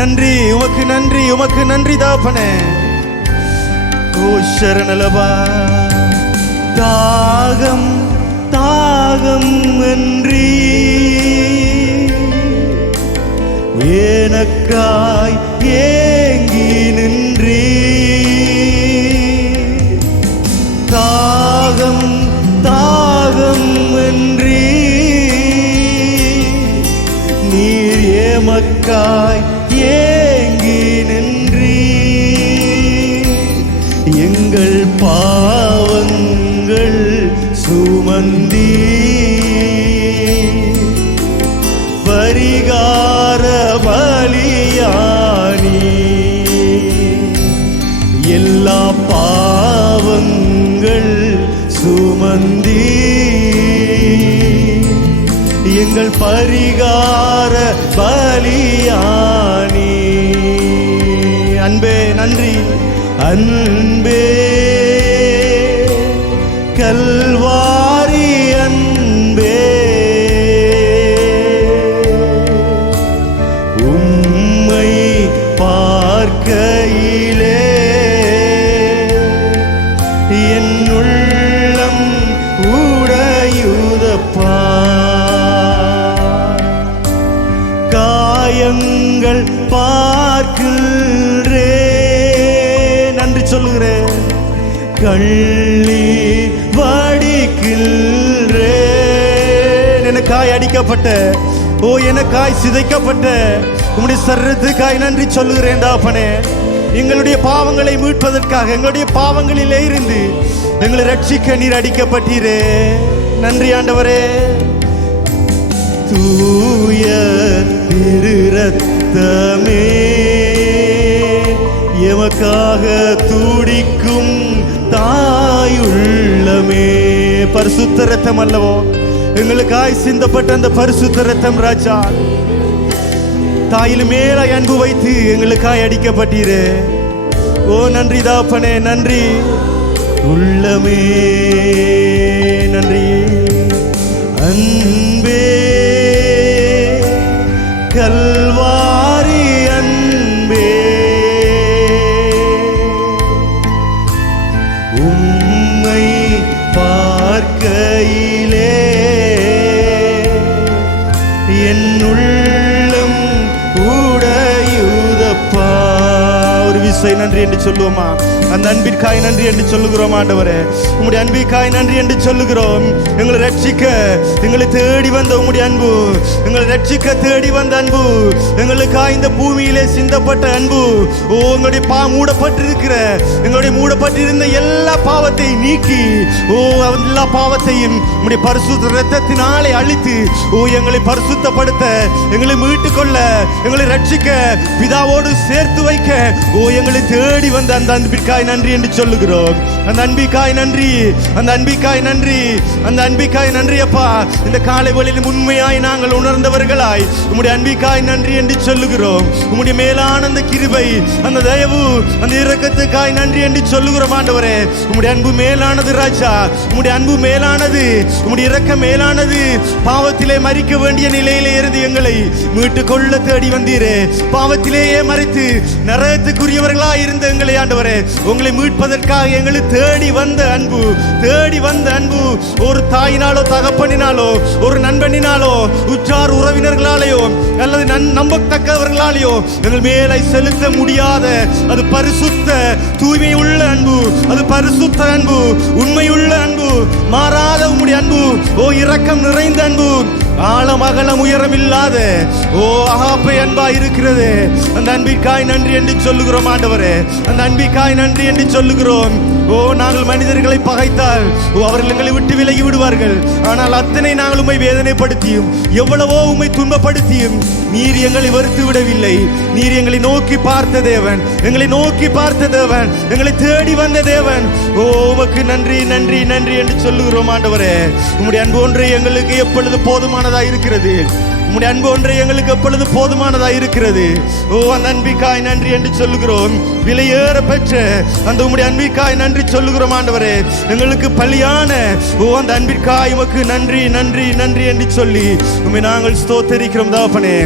நன்றி, உமக்கு நன்றி, உமக்கு நன்றி தகப்பனே. ஓ சரணலபா. தாகம் தாகம் என்றீ எனக்காய் ஏங்கி நின்றீ. தாகம் தாகம் என்றீ நீர் எமக்காய் ஏங்கி நின்றீ. எங்கள் பாவங்கள் சுமந்தீ பரிகார பலியானி. எல்லா பாவங்கள் சுமந்தீ எங்கள் பரிகார பலியானி. அன்பே நன்றி. அன்பே கல்வாரி அன்பே, உம்மை பார்க்கையிலே என் உள்ளம் உடையுதப்பா. காயங்கள் பார்க்கிறே, நன்றி சொல்லுகிறேன். கள்ளீர் வடிக்கிறேன். எனக்காய் அடிக்கப்பட்ட, ஓ எனக்காய் சிதைக்கப்பட்ட உம்முடைய சரீரத்துக்காய் நன்றி சொல்லுகிறேன் தகப்பனே. எங்களுடைய பாவங்களை மீட்பதற்காக, எங்களுடைய பாவங்களிலே இருந்து எங்களை ரட்சிக்க நீர் அடிக்கப்பட்டீரே. நன்றி ஆண்டவரே. தூய திரு ரத்தமே எமக்காக துடிக்கும் தாயுள்ளமே. பரிசுத்த ரத்தம் அல்லவோ எங்களுக்காய் சிந்தப்பட்ட அந்த பரிசுத்த ரத்தம் ராஜா. தாயில் மேலாய் அன்பு வைத்து எங்களுக்காய் அடிக்கப்பட்டீரே. ஓ நன்றி தாப்பனே, நன்றி உள்ளமே நன்றி. அன்பே கல்வாரி அன்பே, உம்மை பார்க்கையிலே என் உள்ளம் உடையுதப்பா. ஒரு விசை நன்றி என்று சொல்லுவோமா? அந்த அன்பிற்காய் நன்றி என்று சொல்லுகிறோம் ஆண்டவரே. உம்முடைய அன்பிற்காய் நன்றி என்று சொல்லுகிறோம். எங்களை ரட்சிக்க எங்களை தேடி வந்த உம்முடைய அன்பு, எங்களை ரட்சிக்க தேடி வந்த அன்பு, எங்களுக்காய் இந்த பூமியிலே சிந்தப்பட்ட அன்பு. ஓ எங்களுடைய மூடப்பட்டிருக்கிற, எங்களுடைய மூடப்பட்டிருந்த எல்லா பாவத்தை நீக்கி, ஓ எல்லா பாவத்தையும் உம்முடைய பரிசுத்த இரத்தத்தினாலே அழித்து, ஓ எங்களை பரிசுத்தப்படுத்த, எங்களை மீட்டுக்கொள்ள, எங்களை ரட்சிக்க, பிதாவோடு சேர்த்து வைக்க, ஓ எங்களை எங்களை தேடி வந்த அந்த அன்பிற்காய் நன்றி என்று சொல்லுகிறோம். அந்த அன்பிற்காய் நன்றி, அந்த அன்பிற்காய் நன்றி, அந்த அன்பிற்காய் நன்றி அப்பா. இந்த காலை வேளையில் உண்மையாய் நாங்கள் உணர்ந்தவர்களாய் உம்முடைய அன்பிற்காய் நன்றி என்று சொல்லுகிறோம். உம்முடைய மேலான அந்த கிருபை, அந்த தயவு, அந்த இரக்கத்துக்காய் நன்றி என்று சொல்லுகிறோம் ஆண்டவரே. உம்முடைய அன்பு மேலானது ராஜா, உம்முடைய அன்பு மேலானது, உம்முடைய இரக்கம் மேலானது. பாவத்திலே மரிக்க வேண்டிய நிலையிலே இருந்து எங்களை மீட்டு கொள்ள தேடி வந்தீரே. பாவத்திலேயே மறித்து நரகத்துக்குரியவர்களாய் இருந்த எங்களை ஆண்டவரே உங்களை மீட்பதற்காக எங்களை தேடி வந்த அன்பு, தேடி வந்த அன்பு ஒரு தாயினாலோ தகப்பனினாலோ ஒரு நண்பனினாலோ உற்றார் உறவினர்களாலேயோ அல்லது நம்பத்தக்கவர்களாலேயோ எங்கள் மேலே செலுத்த முடியாத அது பரிசுத்த தூய்மை உள்ள அன்பு, அது பரிசுத்த அன்பு, உண்மையுள்ள அன்பு, மாறாத உம்முடைய அன்பு, ஓ இரக்கம் நிறைந்த அன்பு, ஆழம் அகலம் உயரம் இல்லாத ஓ அகாப்பை அன்பா இருக்கிறது. அந்த அன்பிற்காய் நன்றி என்று சொல்லுகிறோம் ஆண்டவரே. அந்த அன்பிற்காய் நன்றி என்று சொல்லுகிறோம். ஓ நாங்கள் மனிதர்களை பகைத்தால் அவர்கள் எங்களை விட்டு விலகி விடுவார்கள். ஆனால் அத்தனை நாங்கள் உம்மை வேதனைப்படுத்தியும் எவ்வளவோ உம்மை துன்பப்படுத்தியும் நீர் எங்களை வெறுத்து விடவில்லை. நீர் எங்களை நோக்கி பார்த்த தேவன், எங்களை நோக்கி பார்த்த தேவன், எங்களை தேடி வந்த தேவன். ஓ உமக்கு நன்றி நன்றி நன்றி என்று சொல்லுகிறோம் ஆண்டவரே. உம்முடைய அன்பு ஒன்றே எங்களுக்கு எப்பொழுது போதுமானதா இருக்கிறது. உம்முடைய அன்பு ஒன்றே எங்களுக்கு எப்பொழுது போதுமானதா இருக்கிறது. ஓ அந்த அன்பிற்காய் நன்றி என்று சொல்லுகிறோம். விலையேற பெற்ற அந்த உம்முடைய அன்பிற்காய் நன்றி சொல்லுகிறோம் ஆண்டவரே. எங்களுக்கு பலியான ஓ அந்த அன்பிற்காய் உமக்கு நன்றி நன்றி நன்றி என்று சொல்லி உம்மை நாங்கள் ஸ்தோத்தரிக்கிறோம் தகப்பனே.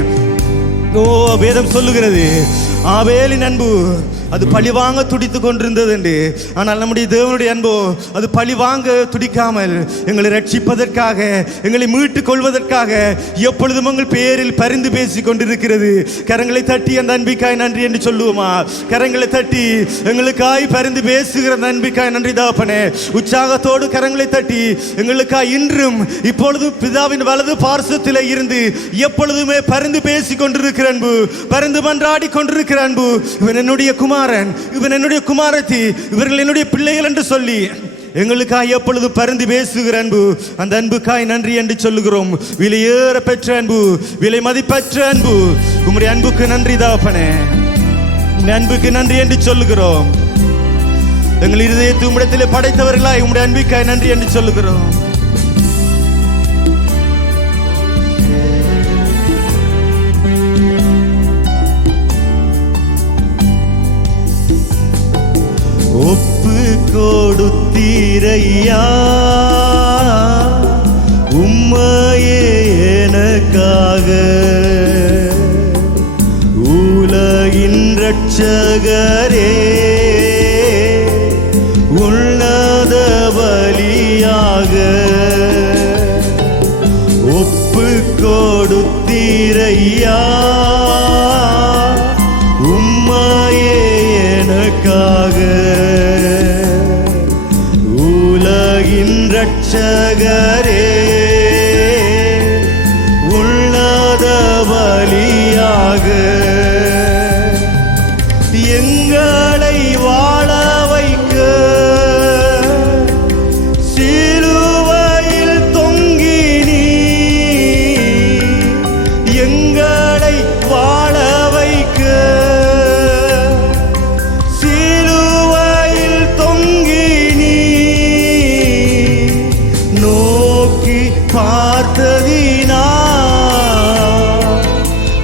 ஓ வேதம் சொல்லுகிறது ஆபேலின் அன்பு அது பழி வாங்க துடித்து கொண்டிருந்தது என்று. ஆனால் நம்முடைய தேவனுடைய அன்போ அது பழி வாங்க துடிக்காமல் எங்களை ரட்சிப்பதற்காக, எங்களை மீட்டுக் கொள்வதற்காக எப்பொழுதும் உங்கள் பேரில் பரிந்து பேசி கொண்டிருக்கிறது. கரங்களை தட்டி அந்த அன்பிற்காய் நன்றி என்று சொல்லுவோமா? கரங்களை தட்டி எங்களுக்காய் பரிந்து பேசுகிற அந்த அன்பிற்காய் நன்றி தகப்பனே. உற்சாகத்தோடு கரங்களை தட்டி எங்களுக்காய் இன்றும் இப்பொழுதும் பிதாவின் வலது பார்சத்திலே இருந்து எப்பொழுதுமே பரிந்து பேசி கொண்டிருக்கிற அன்பு, பரிந்து மன்றாடி கொண்டிருக்கிற அன்பு. இவன் என்னுடைய குமாரன், இவன் என்னுடைய குமாரத்தி, இவர்கள் என்னுடைய பிள்ளைகள் என்று சொல்லி எங்களுக்காய் எப்பொழுது பரிந்து பேசுகிற அன்பு, அந்த அன்புக்காய் நன்றி என்று சொல்லுகிறோம். விலையேற பெற்ற அன்பு, விலை மதிப்பற்ற அன்பு, உம்முடைய அன்புக்கு நன்றி தகப்பனே. அன்புக்கு நன்றி என்று சொல்லுகிறோம். எங்கள் இருதயத்தை உம்மிடத்திலே படைத்தவர்களாய் உம்முடைய அன்பிற்காய் நன்றி என்று சொல்லுகிறோம். ஒப்பு கொடுத்தீரையா உம்மையே எனக்காக, உலகின் இரட்சகரே உன்னத பலியாக. ஒப்பு கொடுத்தீரையா உம்மையே எனக்காக, உலகின் இரட்சகரே உன்னத பலியாக. எங்களை வாழ வைக்க சிலுவையில் தொங்கினீ, எங்களை வாழ வைக்க சிலுவையில் தொங்கினீ. நோக்கி பார்த்ததினா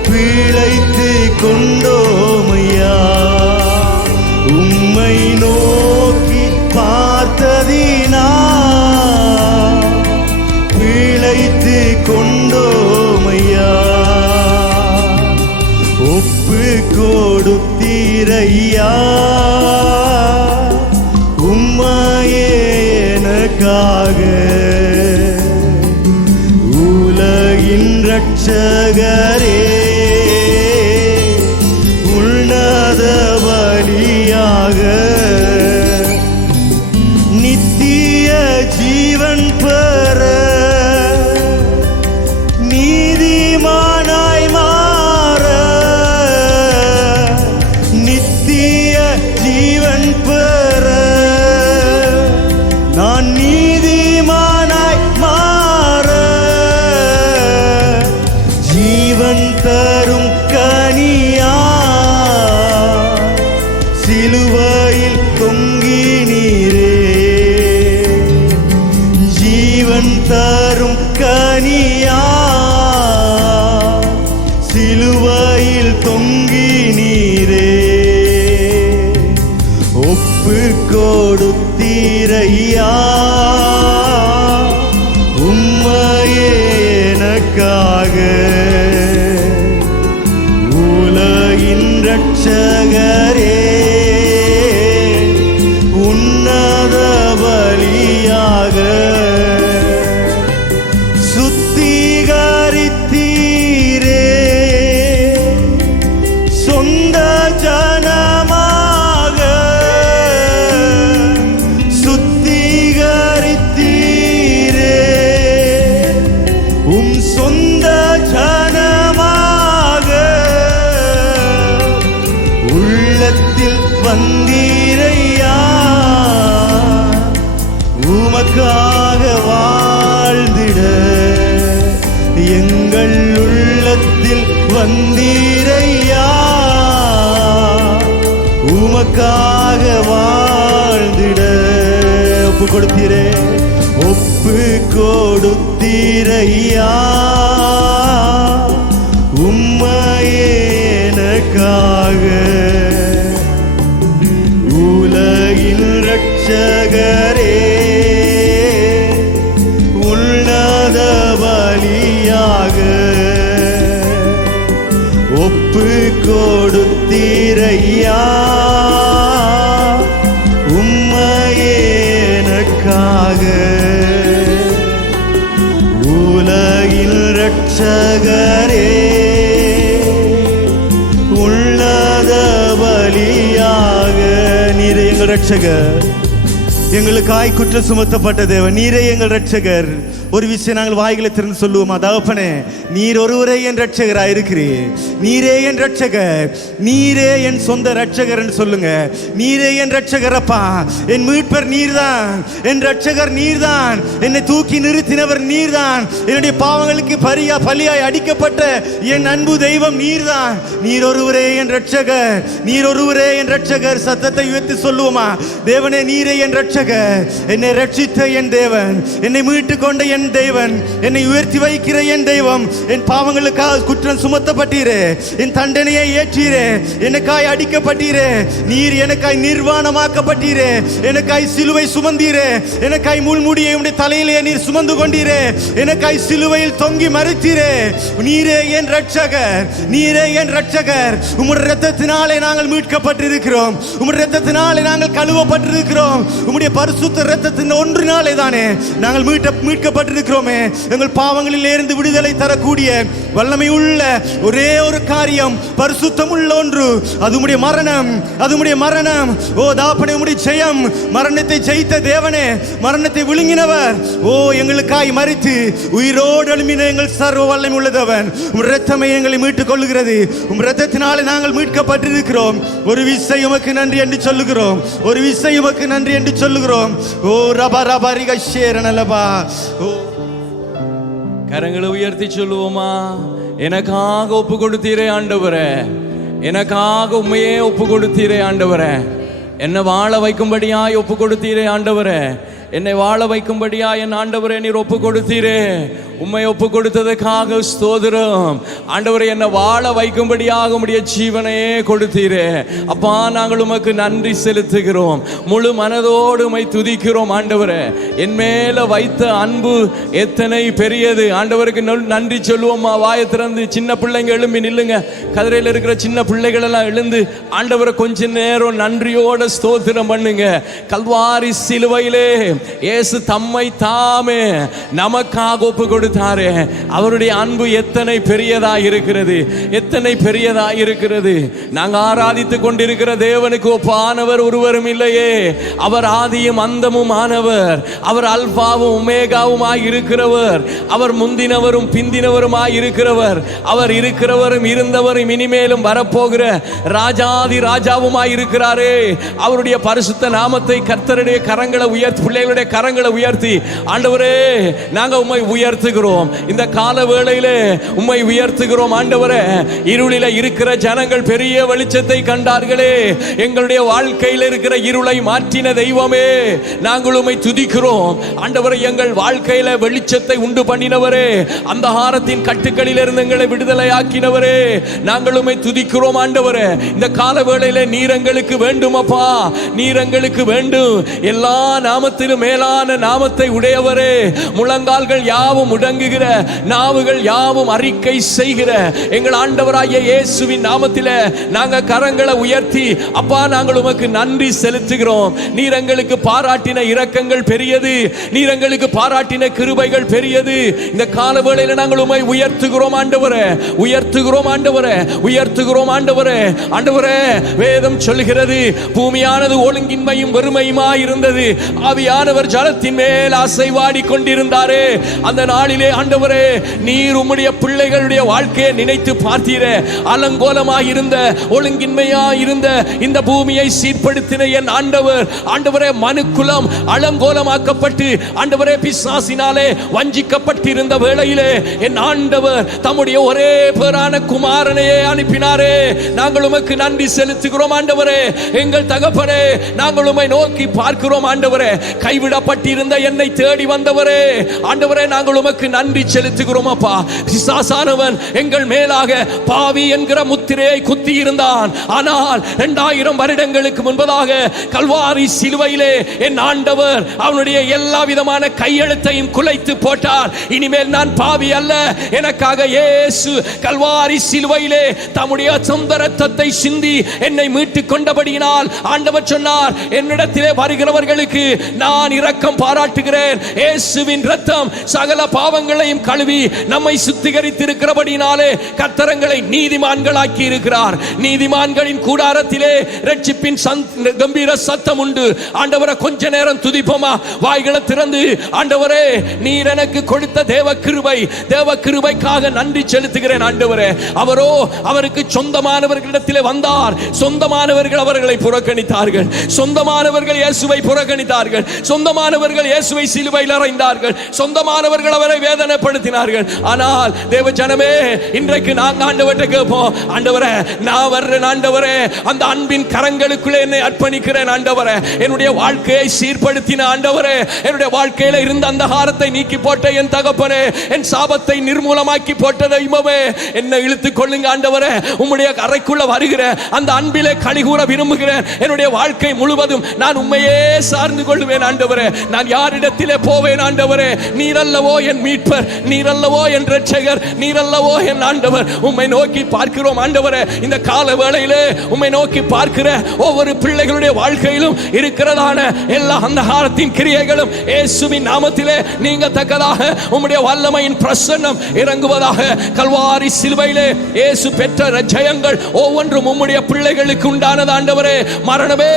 பிழைத்து கொண்டோமையா, உம்மை நோக்கி பார்த்ததினா பிழைத்து கொண்டோமையா. ஒப்பு கொடுத்தீரையா உம்மையே எனக்காக, உலகின் இரட்சகரே உன்னத பலியாக. நித்திய ஜீவன் பெற நீதிமானாய் மாற, நித்திய ஜீவன் பெற நான் நீதிமானாய் மாற, ஜீவன் சிலுவையில் தொங்கினீரே, ஜீவன் தரும் கனியா சிலுவையில் தொங்கினீரே, ஒப்பு கொடுத்தீரையா உம்மையே எனக்காக, உலகின் இரட்சகரே உன்னத பலியாக சுத்திகரித்தீரே, சொந்த ஜனமாக சுத்திகரித்தீரே, உம் சொந்த ஜனமாக உள்ளத்தில் வந்தீரையா, உமக்காக வாழ்ந்திட எங்கள் உள்ளத்தில் வந்தீரையா, உமக்காக வாழ்ந்திட ஒப்பு கொடுத்தீரே, ஒப்பு கொடுத்தீரையா உம்மையே எனக்காக, உலகின் இரட்சகரே உன்னத பலியாக ஒப்பு கொடுத்தீரையா உம்மையே எனக்காக, உலகின் இரட்சகரே உள்ளத பலியாக. நீரே எங்கள் இரட்சகர், எங்களுக்காய் குற்றம் சுமத்தப்பட்ட தேவன், நீரே எங்கள் இரட்சகர். ஒரு விஷயம் நாங்கள் வாய்களை திறந்து சொல்லுவோமா? தகப்பனே, நீர் ஒருவரே என் இரட்சகராக இருக்கிறீர், நீரே என் இரட்சகர், நீரே என் சொந்த இரட்சகர் என்று சொல்லுங்க. நீரே என் இரட்சகரப்பா, என் மீட்பர் நீர்தான், என் இரட்சகர் நீர்தான், என்னை தூக்கி நிறுத்தினவர் நீர்தான், என்னுடைய பாவங்களுக்கு பலியாய் அடிக்கப்பட்ட என் அன்பு தெய்வம் நீர்தான். நீர் ஒருவரே என் இரட்சகர், நீர் ஒருவரே என் இரட்சகர். சத்தத்தை உயர்த்தி சொல்லுவோமா? தேவனே, நீரே என் இரட்சகர், என்னை ரட்சித்த என் தேவன், என்னை மீட்டு கொண்ட என் தேவன், என்னை உயர்த்தி வைக்கிற என் தெய்வம். என் பாவங்களுக்காக குற்றம் சுமத்தப்பட்டீரே, என் தண்டனையை ஏற்றீரே, எனக்காய் அடிக்கப்பட்டீரே, நீர் எனக்காய் நிர்வாணமாக்கப்பட்டீரே, எனக்காய் சிலுவை சுமந்தீரே, எனக்காய் முள்முடியை உடைய தலையிலே நீர் சுமந்து கொண்டீரே, எனக்காய் சிலுவையில் தொங்கி மறித்தீரே. நீரே என் இரட்சகர், நீரே என் இரட்சகர். உம்முடைய இரத்தத்தினாலே நாங்கள் மீட்கப்பட்டிருக்கிறோம், உம்முடைய இரத்தத்தினாலே நாங்கள் கழுவப்பட்டிருக்கிறோம், உம்முடைய பரிசுத்த இரத்தத்தின் ஒன்றினாலே தானே நாங்கள் மீட்கப்பட்டிருக்கிறோமே. எங்கள் பாவங்களில் இருந்து விடுதலை தரக்கூடிய வல்லமை உள்ள ஒரே ஒரு காரியம், பரிசுத்தம் உள்ள ஒன்று, அது உம்முடைய மரணம், அது உம்முடைய மரணம். ஓ தாப்பனே, உம்முடைய ஜெயம், மரணத்தை ஜெயித்த தேவனே, மரணத்தை விழுங்கினவர், ஓ எங்களுக்காய் மரித்து உயிரோடு எழும்பின எங்கள் சர்வ வல்லமை உள்ள தேவன். உம் இரத்தமே எங்களை மீட்டுக் கொள்ளுகிறது, உம் இரத்தத்தினாலே நாங்கள் மீட்கப்பட்டிருக்கிறோம். ஒரு விசை உமக்கு நன்றி என்று சொல்லுகிறோம், ஒரு விசை உமக்கு நன்றி என்று சொல்லுகிறோம். ஓ ரபா ரபா ரிகஷேரனலபா. ஓ கரங்களை உயர்த்தி சொல்லுவோமா? எனக்காக ஒப்பு கொடுத்தீரே ஆண்டவரே, எனக்காக உண்மையே ஒப்பு கொடுத்தீரே ஆண்டவரே, என்னை வாழ வைக்கும்படியாய் ஒப்பு கொடுத்தீரே ஆண்டவரே, என்னை வாழ வைக்கும்படியா என் ஆண்டவரே நீர் ஒப்பு கொடுத்தீரே. உம்மை ஒப்பு கொடுத்ததுக்காக ஸ்தோத்திரம் ஆண்டவரே. என்னை வாழ வைக்கும்படியாக உம்முடைய ஜீவனையே கொடுத்தீரே அப்பா. நாங்கள் உமக்கு நன்றி செலுத்துகிறோம், முழு மனதோடு உம்மை துதிக்கிறோம் ஆண்டவரே. என் மேல வைத்த அன்பு எத்தனை பெரியது ஆண்டவருக்கு நன்றி சொல்லுவோம்மா. வாயை திறந்து சின்ன பிள்ளைங்க எழும்பி நில்லுங்க. கதிரையில் இருக்கிற சின்ன பிள்ளைகள் எல்லாம் எழுந்து ஆண்டவரை கொஞ்ச நேரம் நன்றியோட ஸ்தோத்திரம் பண்ணுங்க. கல்வாரி சிலுவையிலே இயேசு தம்மை தாமே நமக்காக ஒப்பு கொடுத்தாரே. அவருடைய அன்பு எத்தனை பெரியதா இருக்கிறது, எத்தனை பெரியதா இருக்கிறது. நாங்கள் ஆராதித்துக் கொண்டிருக்கிற தேவனுக்கு ஒப்பானவர் ஒருவரும் இல்லையே. அவர் ஆதியும் அந்தமும் ஆனவர், அவர் அல்பாவும் உமேகாவுமாய் இருக்கிறவர், அவர் முந்தினவரும் பிந்தினவருமாய் இருக்கிறவர், அவர் இருக்கிறவரும் இருந்தவரும் இனிமேலும் வரப்போகிற ராஜாதி ராஜாவுமாய் இருக்கிறாரே. அவருடைய பரிசுத்த நாமத்தை கர்த்தருடைய கரங்களை உயர்த்தி பிள்ளைகளோடு எங்களுடைய கரங்களை உயர்த்தி ஆண்டவரே நாங்க உம்மை உயர்த்துகிறோம். இந்த கால வேளையிலே உம்மை உயர்த்துகிறோம் ஆண்டவரே. இருளில இருக்கிற ஜனங்கள் பெரிய வெளிச்சத்தை கண்டார்களே. எங்களுடைய வாழ்க்கையில் இருக்கிற இருளை மாற்றின தெய்வமே, நாங்கள் உம்மை துதிக்கிறோம் ஆண்டவரே. எங்கள் வாழ்க்கையில வெளிச்சத்தை உண்டு பண்ணினவரே, அந்தகாரத்தின் கட்டுக்களில் இருந்து எங்களை விடுதலை ஆக்கினவரே, நாங்கள் உம்மை துதிக்கிறோம் ஆண்டவரே. இந்த கால வேளையிலே நீர் எங்களுக்கு வேண்டும் அப்பா, நீர் எங்களுக்கு வேண்டும். எல்லா நாமத்திலும் மேலான நாமத்தை உடையவரே, முழங்கால்கள் யாவும் முடங்குகிற, நாவுகள் யாவும் அறிக்கை செய்கிற எங்கள் ஆண்டவராகிய இயேசுவின் நாமத்திலே நாங்கள் கரங்களை உயர்த்தி அப்பா நாங்கள் உமக்கு நன்றி செலுத்துகிறோம். நீர் எங்களுக்கு பாராட்டின இரக்கங்கள் பெரியது, நீர் எங்களுக்கு பாராட்டின கிருபைகள் பெரியது. இந்த கால வேளையில நாங்கள் உம்மை உயர்த்துகிறோம் ஆண்டவரே, உயர்த்துகிறோம் ஆண்டவரே, உயர்த்துகிறோம் ஆண்டவரே. ஆண்டவரே வேதம் சொல்கிறது, பூமியானது ஒழுங்கின்மையும் வெறுமையுமாய் இருந்தது, ஆவியானவர் ஜலத்தின் மேல் அசைவாடி கொண்டிருந்தாரே. அந்த நாளிலே ஆண்டவரே நீர் உம்முடைய பிள்ளைகளுடைய வாழ்க்கையை நினைத்து பார்த்தீரே. அலங்கோலமாய் இருந்த, ஒழுங்கின்மையாய் இருந்த இந்த பூமியை சீர்படுத்தின என் ஆண்டவர், ஆண்டவரே மனுக்குலம் அலங்கோலமாக்கப்பட்டு ஆண்டவரே பிசாசினாலே வஞ்சிக்கப்பட்டிருந்த வேளையிலே என் ஆண்டவர் தம்முடைய ஒரே பேரான குமாரனையே அனுப்பினாரே. நாங்கள் உமக்கு நன்றி செலுத்துகிறோம் ஆண்டவரே. எங்கள் தகப்பனே நாங்கள் உம்மை நோக்கி பார்க்கிறோம் ஆண்டவரே. கைவிடப்பட்டிருந்த என்னை தேடி வந்தவரே ஆண்டவரே, நாங்கள் உமக்கு நன்றி செலுத்துகிறோம் அப்பா. பிசாசானவன் எங்கள் மேலாக பாவி என்கிற முத்திரையை குத்தி இருந்தான். ஆனால் 2000 வருடங்களுக்கு முன்பதாக கல்வாரி சிலுவையிலே என் ஆண்டவர் அவனுடைய எல்லா விதமான கையெழுத்தையும் குலைத்து போட்டார். இனிமேல் நான் பாவி அல்ல, எனக்காக இயேசு கல்வாரி சிலுவையிலே தம்முடைய சொந்த இரத்தத்தை சிந்தி என்னை மீட்டுக் கொண்டபடியினால் ஆண்டவர் சொன்னார், என்னிடத்திலே வருகிறவர்களுக்கு நான் இரக்கம் பாராட்டுகிறேன். இயேசுவின் இரத்தம் சகல பாவங்களையும் கழுவி நம்மை சுத்திகரித்திருக்கிறபடினாலே கர்த்தரங்களை நீதிமான்களாக்கி இருக்கிறார். நீதிமான்களின் கூடாரத்திலே இரட்சிப்பின் கம்பீர சத்தம் உண்டு. ஆண்டவரை கொஞ்ச நேரம் துதிப்போமா? வாய்களை திறந்து ஆண்டவரே நீர் எனக்கு கொடுத்த தேவ கிருபை, தேவ கிருபைக்காக நன்றி செலுத்துகிறேன் ஆண்டவரே. அவரோ அவருக்கு சொந்தமானவர்களிடத்திலே வந்தார், சொந்தமானவர்கள் அவர்களை புறக்கணித்தார்கள், சொந்தமானவர்கள் இயேசுவை புறக்கணித்தார்கள், சொந்தமானவர்கள் இயேசுவை சிலுவையில் அறைந்தார்கள், சொந்தமானவர்கள் அவரை வேதனைப்படுத்தினார்கள். ஆனால் தேவ ஜனமே இன்றைக்கு நாங்கள் ஆண்டவர்கிட்ட கேட்போம், ஆண்டவரே நான் வர்றேன் ஆண்டவரே, அந்த அன்பின் கரங்களுக்குள்ளே என்னை அர்ப்பணிக்கிறேன் ஆண்டவரே. என்னுடைய வாழ்க்கையை சீர்படுத்தின ஆண்டவரே, என்னுடைய வாழ்க்கையில இருந்த அந்தகாரத்தை நீக்கி போட்ட என் தகப்பனே, என் சாபத்தை நிர்மூலமாக்கி போட்ட தெய்வமே, என்னை இழுத்துக் கொள்ளுங்க ஆண்டவரே. உம்முடைய அறைக்குள்ள வருகிற அந்த அன்பிலே கலிகூற விரும்புகிறேன். என்னுடைய வாழ்க்கை முழுவதும் நான் உம்மையே சார்ந்து கொள்வேன் ஆண்டவரே. நான் யாரிடத்திலே போவேன் ஆண்டவரே? நீரல்லவோ என் மீட்பர், நீரல்லவோ என் இரட்சகர், நீரல்லவோ என் ஆண்டவர். உம்மை நோக்கி பார்க்கிறோம் ஆண்டவரே. இந்த கால வேளையிலே உம்மை நோக்கி பார்க்கிற ஒவ்வொரு பிள்ளைகளுடைய வாழ்க்கையிலும் இருக்கிறதான எல்லா அந்தகாரத்தின் கிரியைகளும் இயேசுவின் நாமத்திலே நீங்க தக்கதாக உம்முடைய வல்லமையின் பிரசன்னம் இறங்குவதாக. கல்வாரி சிலுவையிலே இயேசு பெற்ற ஜெயங்கள் ஒவ்வொன்றும் உம்முடைய பிள்ளைகளுக்கு உண்டானது ஆண்டவரே. மரணமே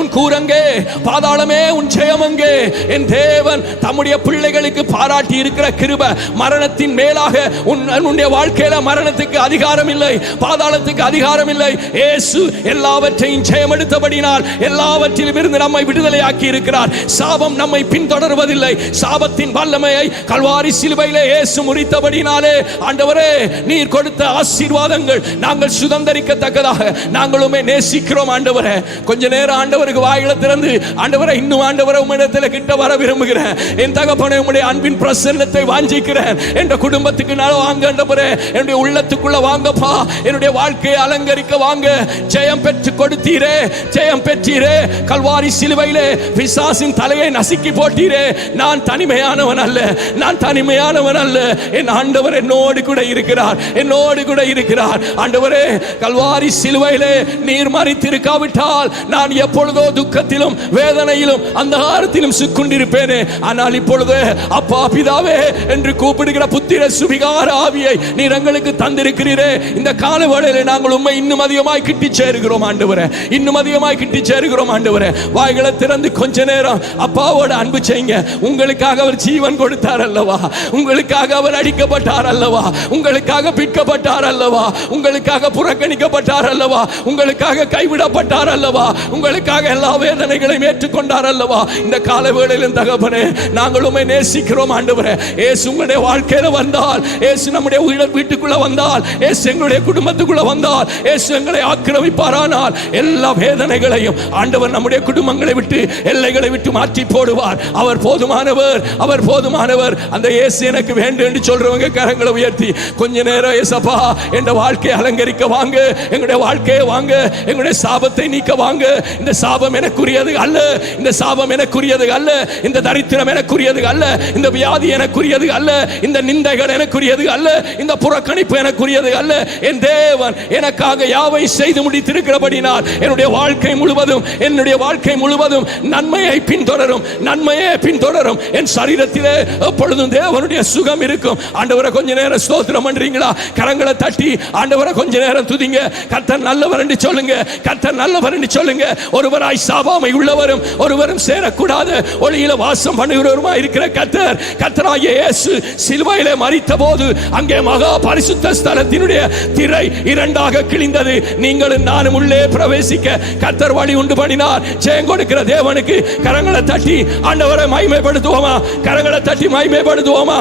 உன் கூரங்கே, பாதாளமே உன் ஜெயமங்கே. என் தேவன் தம்முடைய பிள்ளைகளுக்கு பாராட்டி இருக்கிற கிருபை, மரணத்தின் மேலாக உன்னுடைய வாழ்க்கையில மரணத்துக்கு அதிகாரம் இல்லை, பாதாளத்துக்கு அதிகாரம் இல்லை. இயேசு எல்லாவற்றையும் ஜெயமெடுத்தபடினால் எல்லாவற்றிலும் இருந்து நம்மை விடுதலையாக்கி இருக்கிறார். சாபம் நம்மை பின்தொடர்வதில்லை. சாபத்தின் வல்லமையை கல்வாரி சிலுவையிலே இயேசு முறித்தபடினாலே ஆண்டவரே நீர் கொடுத்த ஆசீர்வாதங்கள் நாங்கள் சுதந்தரிக்கத்தக்கதாக நாங்களுமே நேசிக்கிறோம் ஆண்டவரே. கொஞ்ச நேரம் ஆண்டவருக்கு வாயில திறந்து ஆண்டவரே இன்னும் ஆண்டவரே உம்மிடத்தில் கிட்ட வர விரும்புகிறேன். என் தகப்பனே உம்முடைய அன்பின் பிரசன்னத்தை வாஞ்சிக்கிறேன். என் குடும்பத்துக்கு நான் வாங்க ஆண்டவரே, என்னுடைய உள்ளத்துக்குள்ள வாங்கப்பா, என்னுடைய வாழ்க்கையை அலங்கரிக்க வாங்க. ஜெயம் பெற்று கொடுத்தீரே, ஜெயம் பெற்றீரே. கல்வாரி சிலுவையிலே பிசாசின் தலையை நசுக்கி போட்டீரே. நான் தனிமையானவன் அல்ல, நான் தனிமையானவன் அல்ல. என் ஆண்டவர் என்னோடு கூட இருக்கிறார், என்னோடு கூட இருக்கிறார். ஆண்டவரே கல்வாரி சிலுவையிலே நீர் மரித்திருக்காவிட்டால் நான் எப்பொழுதோ துக்கத்திலும் வேதனையிலும் அந்தகாரத்திலும் சிக்குண்டிருப்பேனே. ஆனால் இப்பொழுது அப்பா பிதாவே என்று கூப்பிடுகிற புத்திர சுவிகார ஆவியை நீர் எங்களுக்கு தந்திருக்கிறீரே. இந்த கால வேளையிலே நாங்கள் உம்மை இன்னும் அதிகமாய் கிட்டி சேருகிறோம் ஆண்டவரே, இன்னும் அதிகமாய் கிட்டி சேருகிறோம் ஆண்டவரே. வாய்களை திறந்து கொஞ்ச நேரம் அப்பாவோட அன்பு செய்யுங்க. உங்களுக்காக அவர் ஜீவன் கொடுத்தார் அல்லவா, உங்களுக்காக அவர் அடிக்கப்பட்டார் அல்லவா, உங்களுக்காக பிற்கப்பட்டார் அல்லவா, உங்களுக்காக புறக்கணிக்கப்பட்டார் அல்லவா, உங்களுக்காக கைவிடப்பட்டார் அல்லவா, உங்களுக்காக எல்லா வேதனைகளையும் ஏற்றுக்கொண்டார் அல்லவா. இந்த கால வேளையிலும் தகப்பனே, நாங்கள் உம்மை நேசிக்கிறோம் ஆண்டவரே. இயேசு உங்களுடைய வாழ்க்கையில வந்தால், இயேசு நம்முடைய வீட்டுக்குள்ள வந்தால், இயேசு எங்களுடைய குடும்பத்துக்குள்ள வந்தால், இயேசு எங்களை ஆக்கிரமிப்பாரானால் எல்லா வேதனைகளையும் ஆண்டவர் நம்முடைய குடும்பங்களை விட்டு, எல்லைகளை விட்டு மாற்றி போடுவார். அவர் போதுமானவர், அவர் போதுமானவர். அந்த இயேசு எனக்கு வேண்டும் என்று சொல்றவங்க கரங்களை உயர்த்தி கொஞ்ச நேரம் இயேசப்பா என்ற வாழ்க்கையை அலங்கரிக்க வாங்க, எங்களுடைய வாழ்க்கையை வாங்க, எங்களுடைய சாபத்தை நீக்க வாங்க. இந்த சாபம் எனக்குரியது அல்ல, இந்த சாபம் எனக்குரியது அல்ல, இந்த தரித்திரம் எனக்குரியது அல்ல, இந்த வியாதி எனக்குரியது அல்ல, இந்த நிந்தைகள் எனக்குரியது அல்ல, இந்த புறக்கணிப்பு எனக்குரியது அல்ல. என் தேவன் எனக்காக யாவை செய்து முடித்திருக்கிறபடினால் என்னுடைய வாழ்க்கை முழுவதும், என்னுடைய வாழ்க்கை முழுவதும் நன்மையை பின்தொடரும், நன்மையை பின்தொடரும். என் சரீரத்திலே எப்பொழுதும் தேவனுடைய சுகம் இருக்கும். ஆண்டவரை கொஞ்ச நேரம் ஸ்தோத்திரம் பண்றீங்களா? கரங்களை தட்டி ஆண்டவரை கொஞ்ச நேரம் துதிங்க. கர்த்தர் நல்லவர் என்று சொல்லுங்க, கர்த்தர் நல்லவர் என்று சொல்லுங்க. ஒருவராய் சாபாமை உள்ளவரும் ஒருவரும் சேரக்கூடாது ஒளியில வாசம் பண்ணுகிறவருமாய் இருக்கிற கர்த்தர், கர்த்தராகிய இயேசு சிலுவையிலே மரித்த போது அங்கே மகா பரிசுத்த ஸ்தலத்தினுடைய திரை இரண்டாக கிழிந்தது. நீங்களும் நானும் உள்ளே பிரவேசிக்க கர்த்தர் வழி உண்டு பண்ணினார். ஜெயம் கொடுக்கிற தேவனுக்கு கரங்களை தட்டி ஆண்டவரை மகிமைப்படுத்துவோமா? கரங்களை தட்டி மகிமைப்படுத்துவோமா?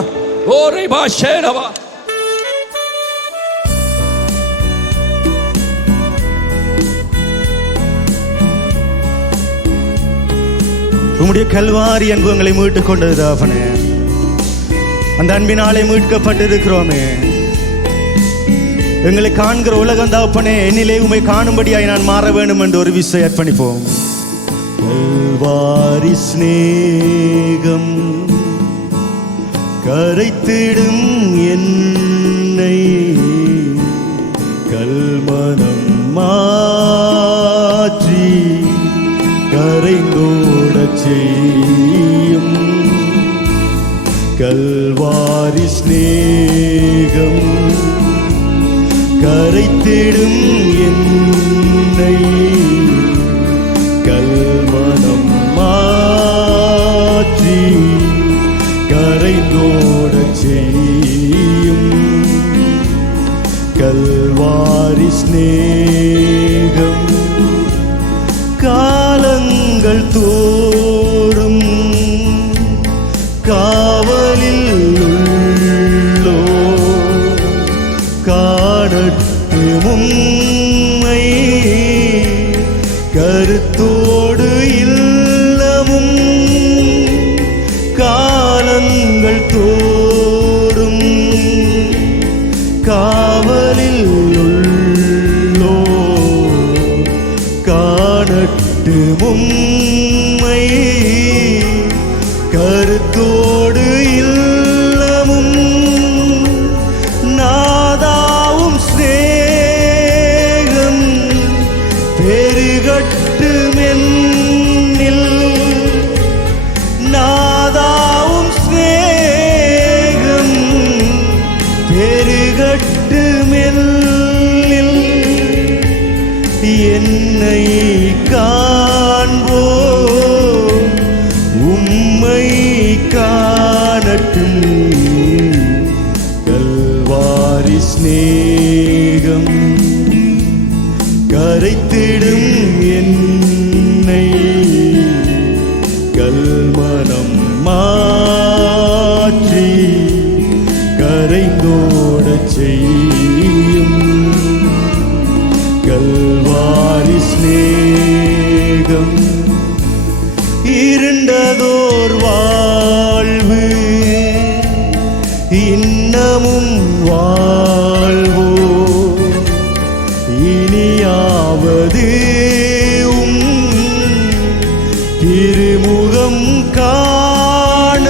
ஓரை பாஷேரவா. உம்முடைய கல்வாரி அன்பு எங்களை மீட்டுக் கொண்டது தாபனே. அந்த அன்பினாலே மீட்கப்பட்டிருக்கிறோமே. எங்களை காண்கிற உலகம் தாப்பனே, என்னிலே உம்மை காணும்படியாய் நான் மாற வேண்டும் என்று ஒரு விசை அர்ப்பணிப்போம். கல்வாரி ஸ்நேகம் கரைத்திடும் என்னை, கல்மனம் மாற்றி கரைந்தோடச் செய்யும். கல்வாரி ஸ்நேகம் கரைத்திடும் என்னை, கல்மனம் மாற்றி கரைந்தோடச் செய்யும். கல்வாரி ஸ்நேகம் காலங்கள் தோறும் காவலில் உள்ளோ காணட்டு உம்மை, கருத்தோடு இல்லமும் காலங்கள் தோறும் காவலில் உள்ளோ காணட்டு உம்மை, கருத்தோடு இல்லமும் நாதாவும் ஸ்நேகம் பெருகட்டுமென்னில், நாதாவும் ஸ்நேகம் பெருகட்டுமென்னில், என்னை காண்போம் உம்மை காணட்டும். கல்வாரி ஸ்நேகம் கரைத்திடும் என்னை, கல்மனம் மாற்றி கரைந்தோடச் செய்யும். கல்வாரி ஸ்நேகம் இருண்டதோர் வாழ்வு இன்னமும் வாழ்வோ, இனியாவது உம் திருமுகம் காண.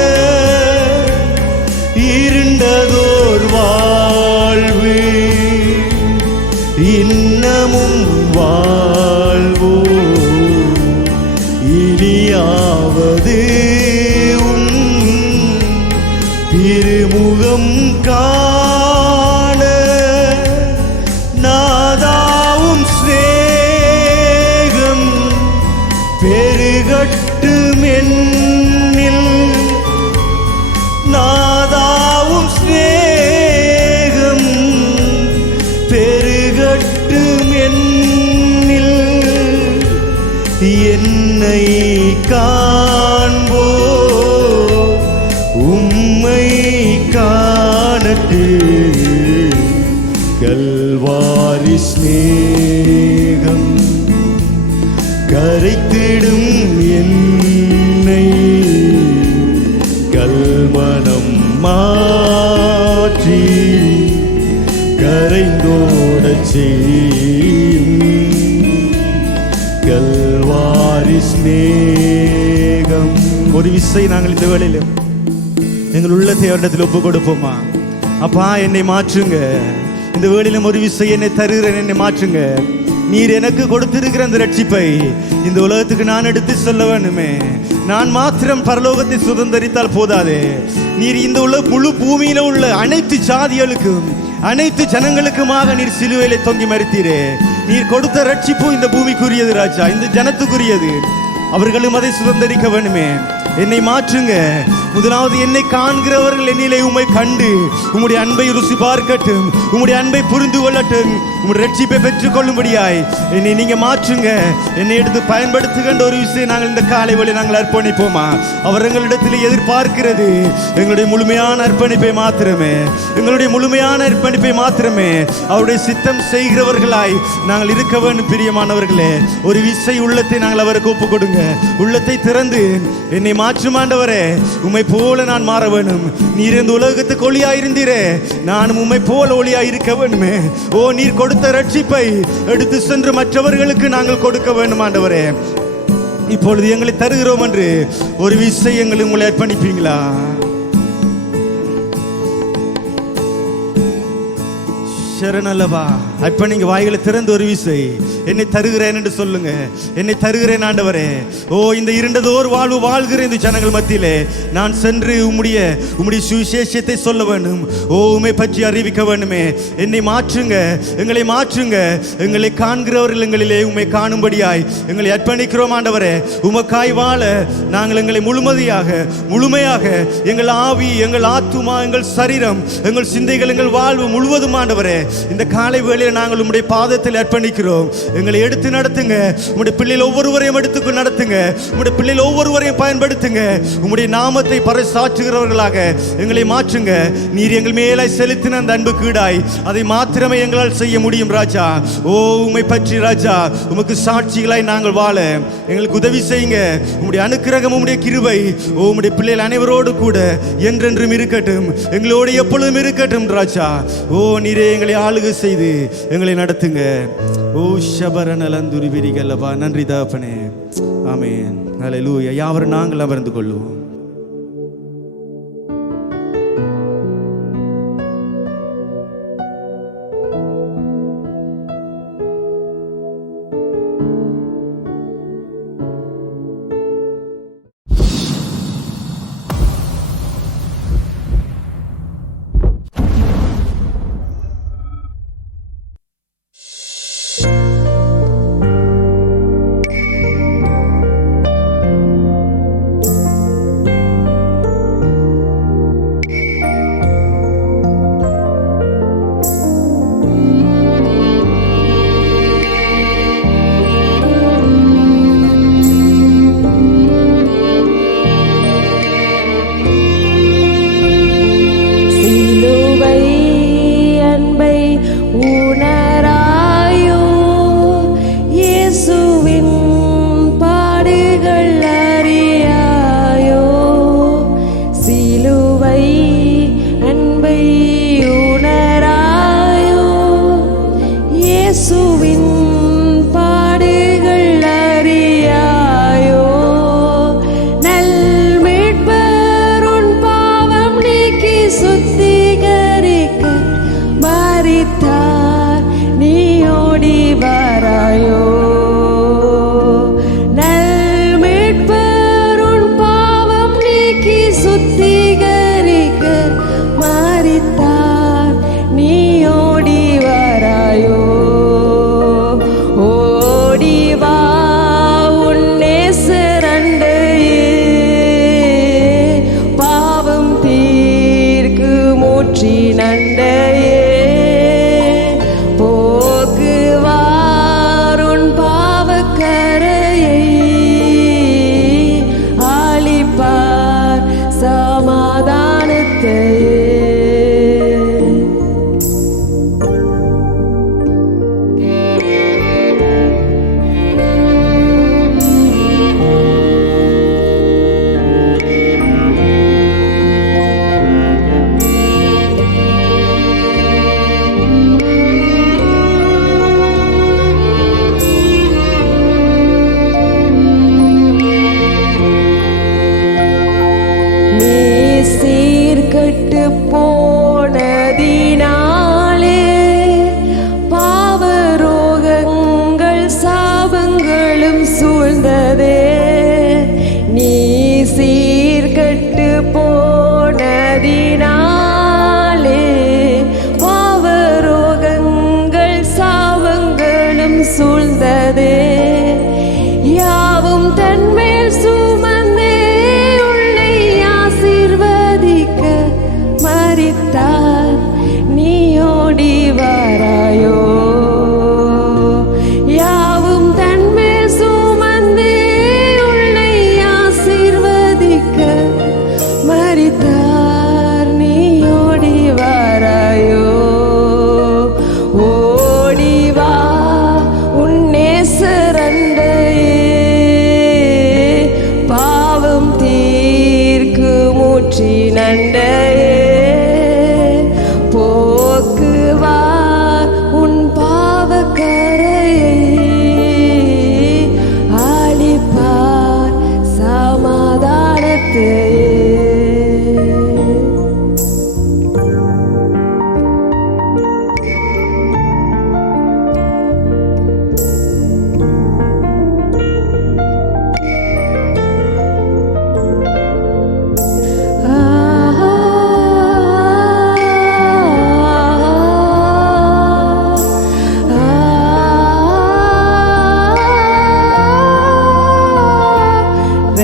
இருண்டதோர் வாழ்வு இன்னமும் வாழ்வோ, இனியாவது உம் திருமுகம் காண. நான் பெருகட்டும் என்னில் நாதாவும் ஸ்நேகம், பெருகட்டும் என்னில் என்னை காண்போ உம்மை காணட்டு கல்வாரி ஸ்நேகம் கரைத்திடும் என்னை கல்மனம் மாற்றி கரைந்தோடச் செய்யும் கல்வாரி ஸ்நேகம். ஒரு விசை நாங்கள் இந்த வேளையில் எங்கள் உள்ளத்தை அவரிடத்தில் ஒப்பு கொடுப்போமா? அப்பா, என்னை மாற்றுங்க. இந்த வேளையிலும் ஒரு விசை என்னை தருகிறேன், என்னை மாற்றுங்க. நீர் எனக்கு கொடுத்திருக்கிற அந்த ரட்சிப்பை இந்த உலகத்துக்கு நான் எடுத்து சொல்ல வேண்டுமே. நான் மாத்திரம் பரலோகத்தை சுதந்தரித்தால் போதாதே. நீர் இந்த உள்ள முழு பூமியில உள்ள அனைத்து ஜாதிகளுக்கும் அனைத்து ஜனங்களுக்குமாக நீர் சிலுவையிலே தொங்கி மரித்தீரே. நீர் கொடுத்த ரட்சிப்பு இந்த பூமிக்குரியது ராஜா, இந்த ஜனத்துக்குரியது. அவர்களும் அதை சுதந்தரிக்க வேண்டுமே. என்னை மாற்றுங்க. முதலாவது என்னை காண்கிறவர்கள் என்னிலே உம்மை கண்டு உம்முடைய அன்பை ருசி பார்க்கட்டும், உம்முடைய அன்பை புரிந்து கொள்ளட்டும், உம்முடைய ரட்சிப்பை பெற்றுக் கொள்ளும்படியாய் என்னை நீங்க மாற்றுங்க. என்னை எடுத்து பயன்படுத்துகின்ற ஒரு விஷயம் நாங்கள் இந்த காலை வழி நாங்கள் அர்ப்பணிப்போமா? அவர் எங்களிடத்தில் எதிர்பார்க்கிறது எங்களுடைய முழுமையான அர்ப்பணிப்பை மாத்திரமே, எங்களுடைய முழுமையான அர்ப்பணிப்பை மாத்திரமே. அவருடைய சித்தம் செய்கிறவர்களாய் நாங்கள் இருக்க வேண்டும். பிரியமானவர்களே, ஒரு விசை உள்ளத்தை நாங்கள் அவருக்கு ஒப்பு கொடுங்க. உள்ளத்தை திறந்து என்னை மாற்றும் ஆண்டவரே, உம்மை போல நான் மாற வேணும். நீர் இந்த உலகத்துக்கு ஒளியாயிருந்தீரே, நானும் உம்மை போல ஒளியாயிருக்க வேண்டுமே. ஓ, நீர் கொடுத்த ரட்சிப்பை எடுத்து சென்று மற்றவர்களுக்கு நாங்கள் கொடுக்க வேண்டும் ஆண்டவரே. இப்பொழுது எங்களை தருகிறோம் என்று ஒரு விசை உங்களை அர்ப்பணிப்பீங்களா? சரணல்லவா. அப்ப நீங்க வாய்களை திறந்து ஒரு விசை என்னை தருகிறேன் என்று சொல்லுங்க. என்னை தருகிறேன் ஆண்டவரே. ஓ, இந்த இருண்டதோர் வாழ்வு வாழ்கிற இந்த ஜனங்கள் மத்தியிலே நான் சென்று உம்முடைய சுவிசேஷத்தை சொல்ல வேண்டும். ஓ, உம்மை பற்றி அறிவிக்க வேண்டுமே. என்னை மாற்றுங்க, எங்களை மாற்றுங்க. எங்களை காண்கிறவர்கள் எங்களிலே உம்மை காணும்படியாய் எங்களை அர்ப்பணிக்கிறோம் ஆண்டவரே. உமக்காய் வாழ நாங்கள் எங்களை முழுமையாக எங்கள் ஆவி, எங்கள் ஆத்துமா, எங்கள் சரீரம், எங்கள் சிந்தைகள், எங்கள் வாழ்வு முழுவதும் ஆண்டவரே இந்த காலை வேளையில் நாங்கள் உம்முடைய பாதத்தில் அர்ப்பணிக்கிறோம். எங்களை எடுத்து நடத்துங்க. உம்முடைய பிள்ளைகள் ஒவ்வொருவரையும் எடுத்து நடத்துங்க. உம்முடைய பிள்ளைகள் ஒவ்வொருவரையும் பயன்படுத்துங்க. உம்முடைய நாமத்தை பறைசாற்றுகிறவர்களாக எங்களை மாற்றுங்க. நீர் எங்கள் மேலாய் செலுத்தின அந்த அன்பு கீடாய் அதை மாத்திரமே எங்களால் செய்ய முடியும் ராஜா. ஓ, உம்மை பற்றி ராஜா உமக்கு சாட்சிகளாய் நாங்கள் வாழ எங்களுக்கு உதவி செய்யுங்க. உம்முடைய அனுக்கிரகம், உம்முடைய கிருபை உம்முடைய பிள்ளைகள் அனைவரோடு கூட என்றென்றும் இருக்கட்டும், எங்களோடு எப்பொழுதும் இருக்கட்டும் ராஜா. ஓ, நீரே எங்களை ஆளுகை செய்து எங்களை நடத்துங்க. ஓ, ஷபரநலந்துரி விரிகல்லவா. நன்றி தகப்பனே. ஆமென். ஹல்லேலூயா. யாவரும் நாங்கள் அமர்ந்து கொள்வோம்.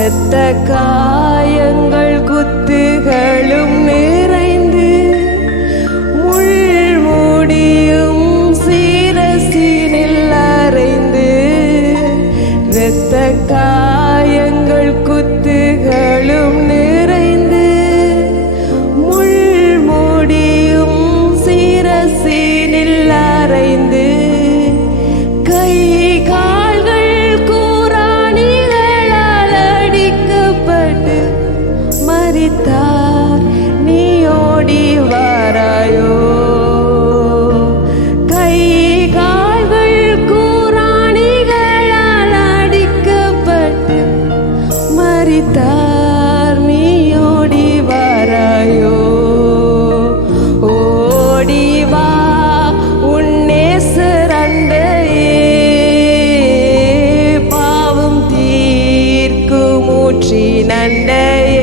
இரத்த காயங்கள் குத்துகளும் நிறைந்து முள்முடியும் சீரசினில் அறைந்து இரத்த காயங்கள் குத்துகளும் நிறைந்து முள்முடியும் சீரசினில் அறைந்து கை கால்கள் கூராணிகளால் அடிக்கப்பட்டு மரித்தார், நீ ஓடி வாராயோ? கை கால்கள் கூராணிகளால் அடிக்கப்பட்டு மரித்தார், நீ ஓடி வாராயோ? ஓடி வா உன் நேசர் அண்டையே, பாவம் தீர்க்கும் ஊற்றின் அண்டையே.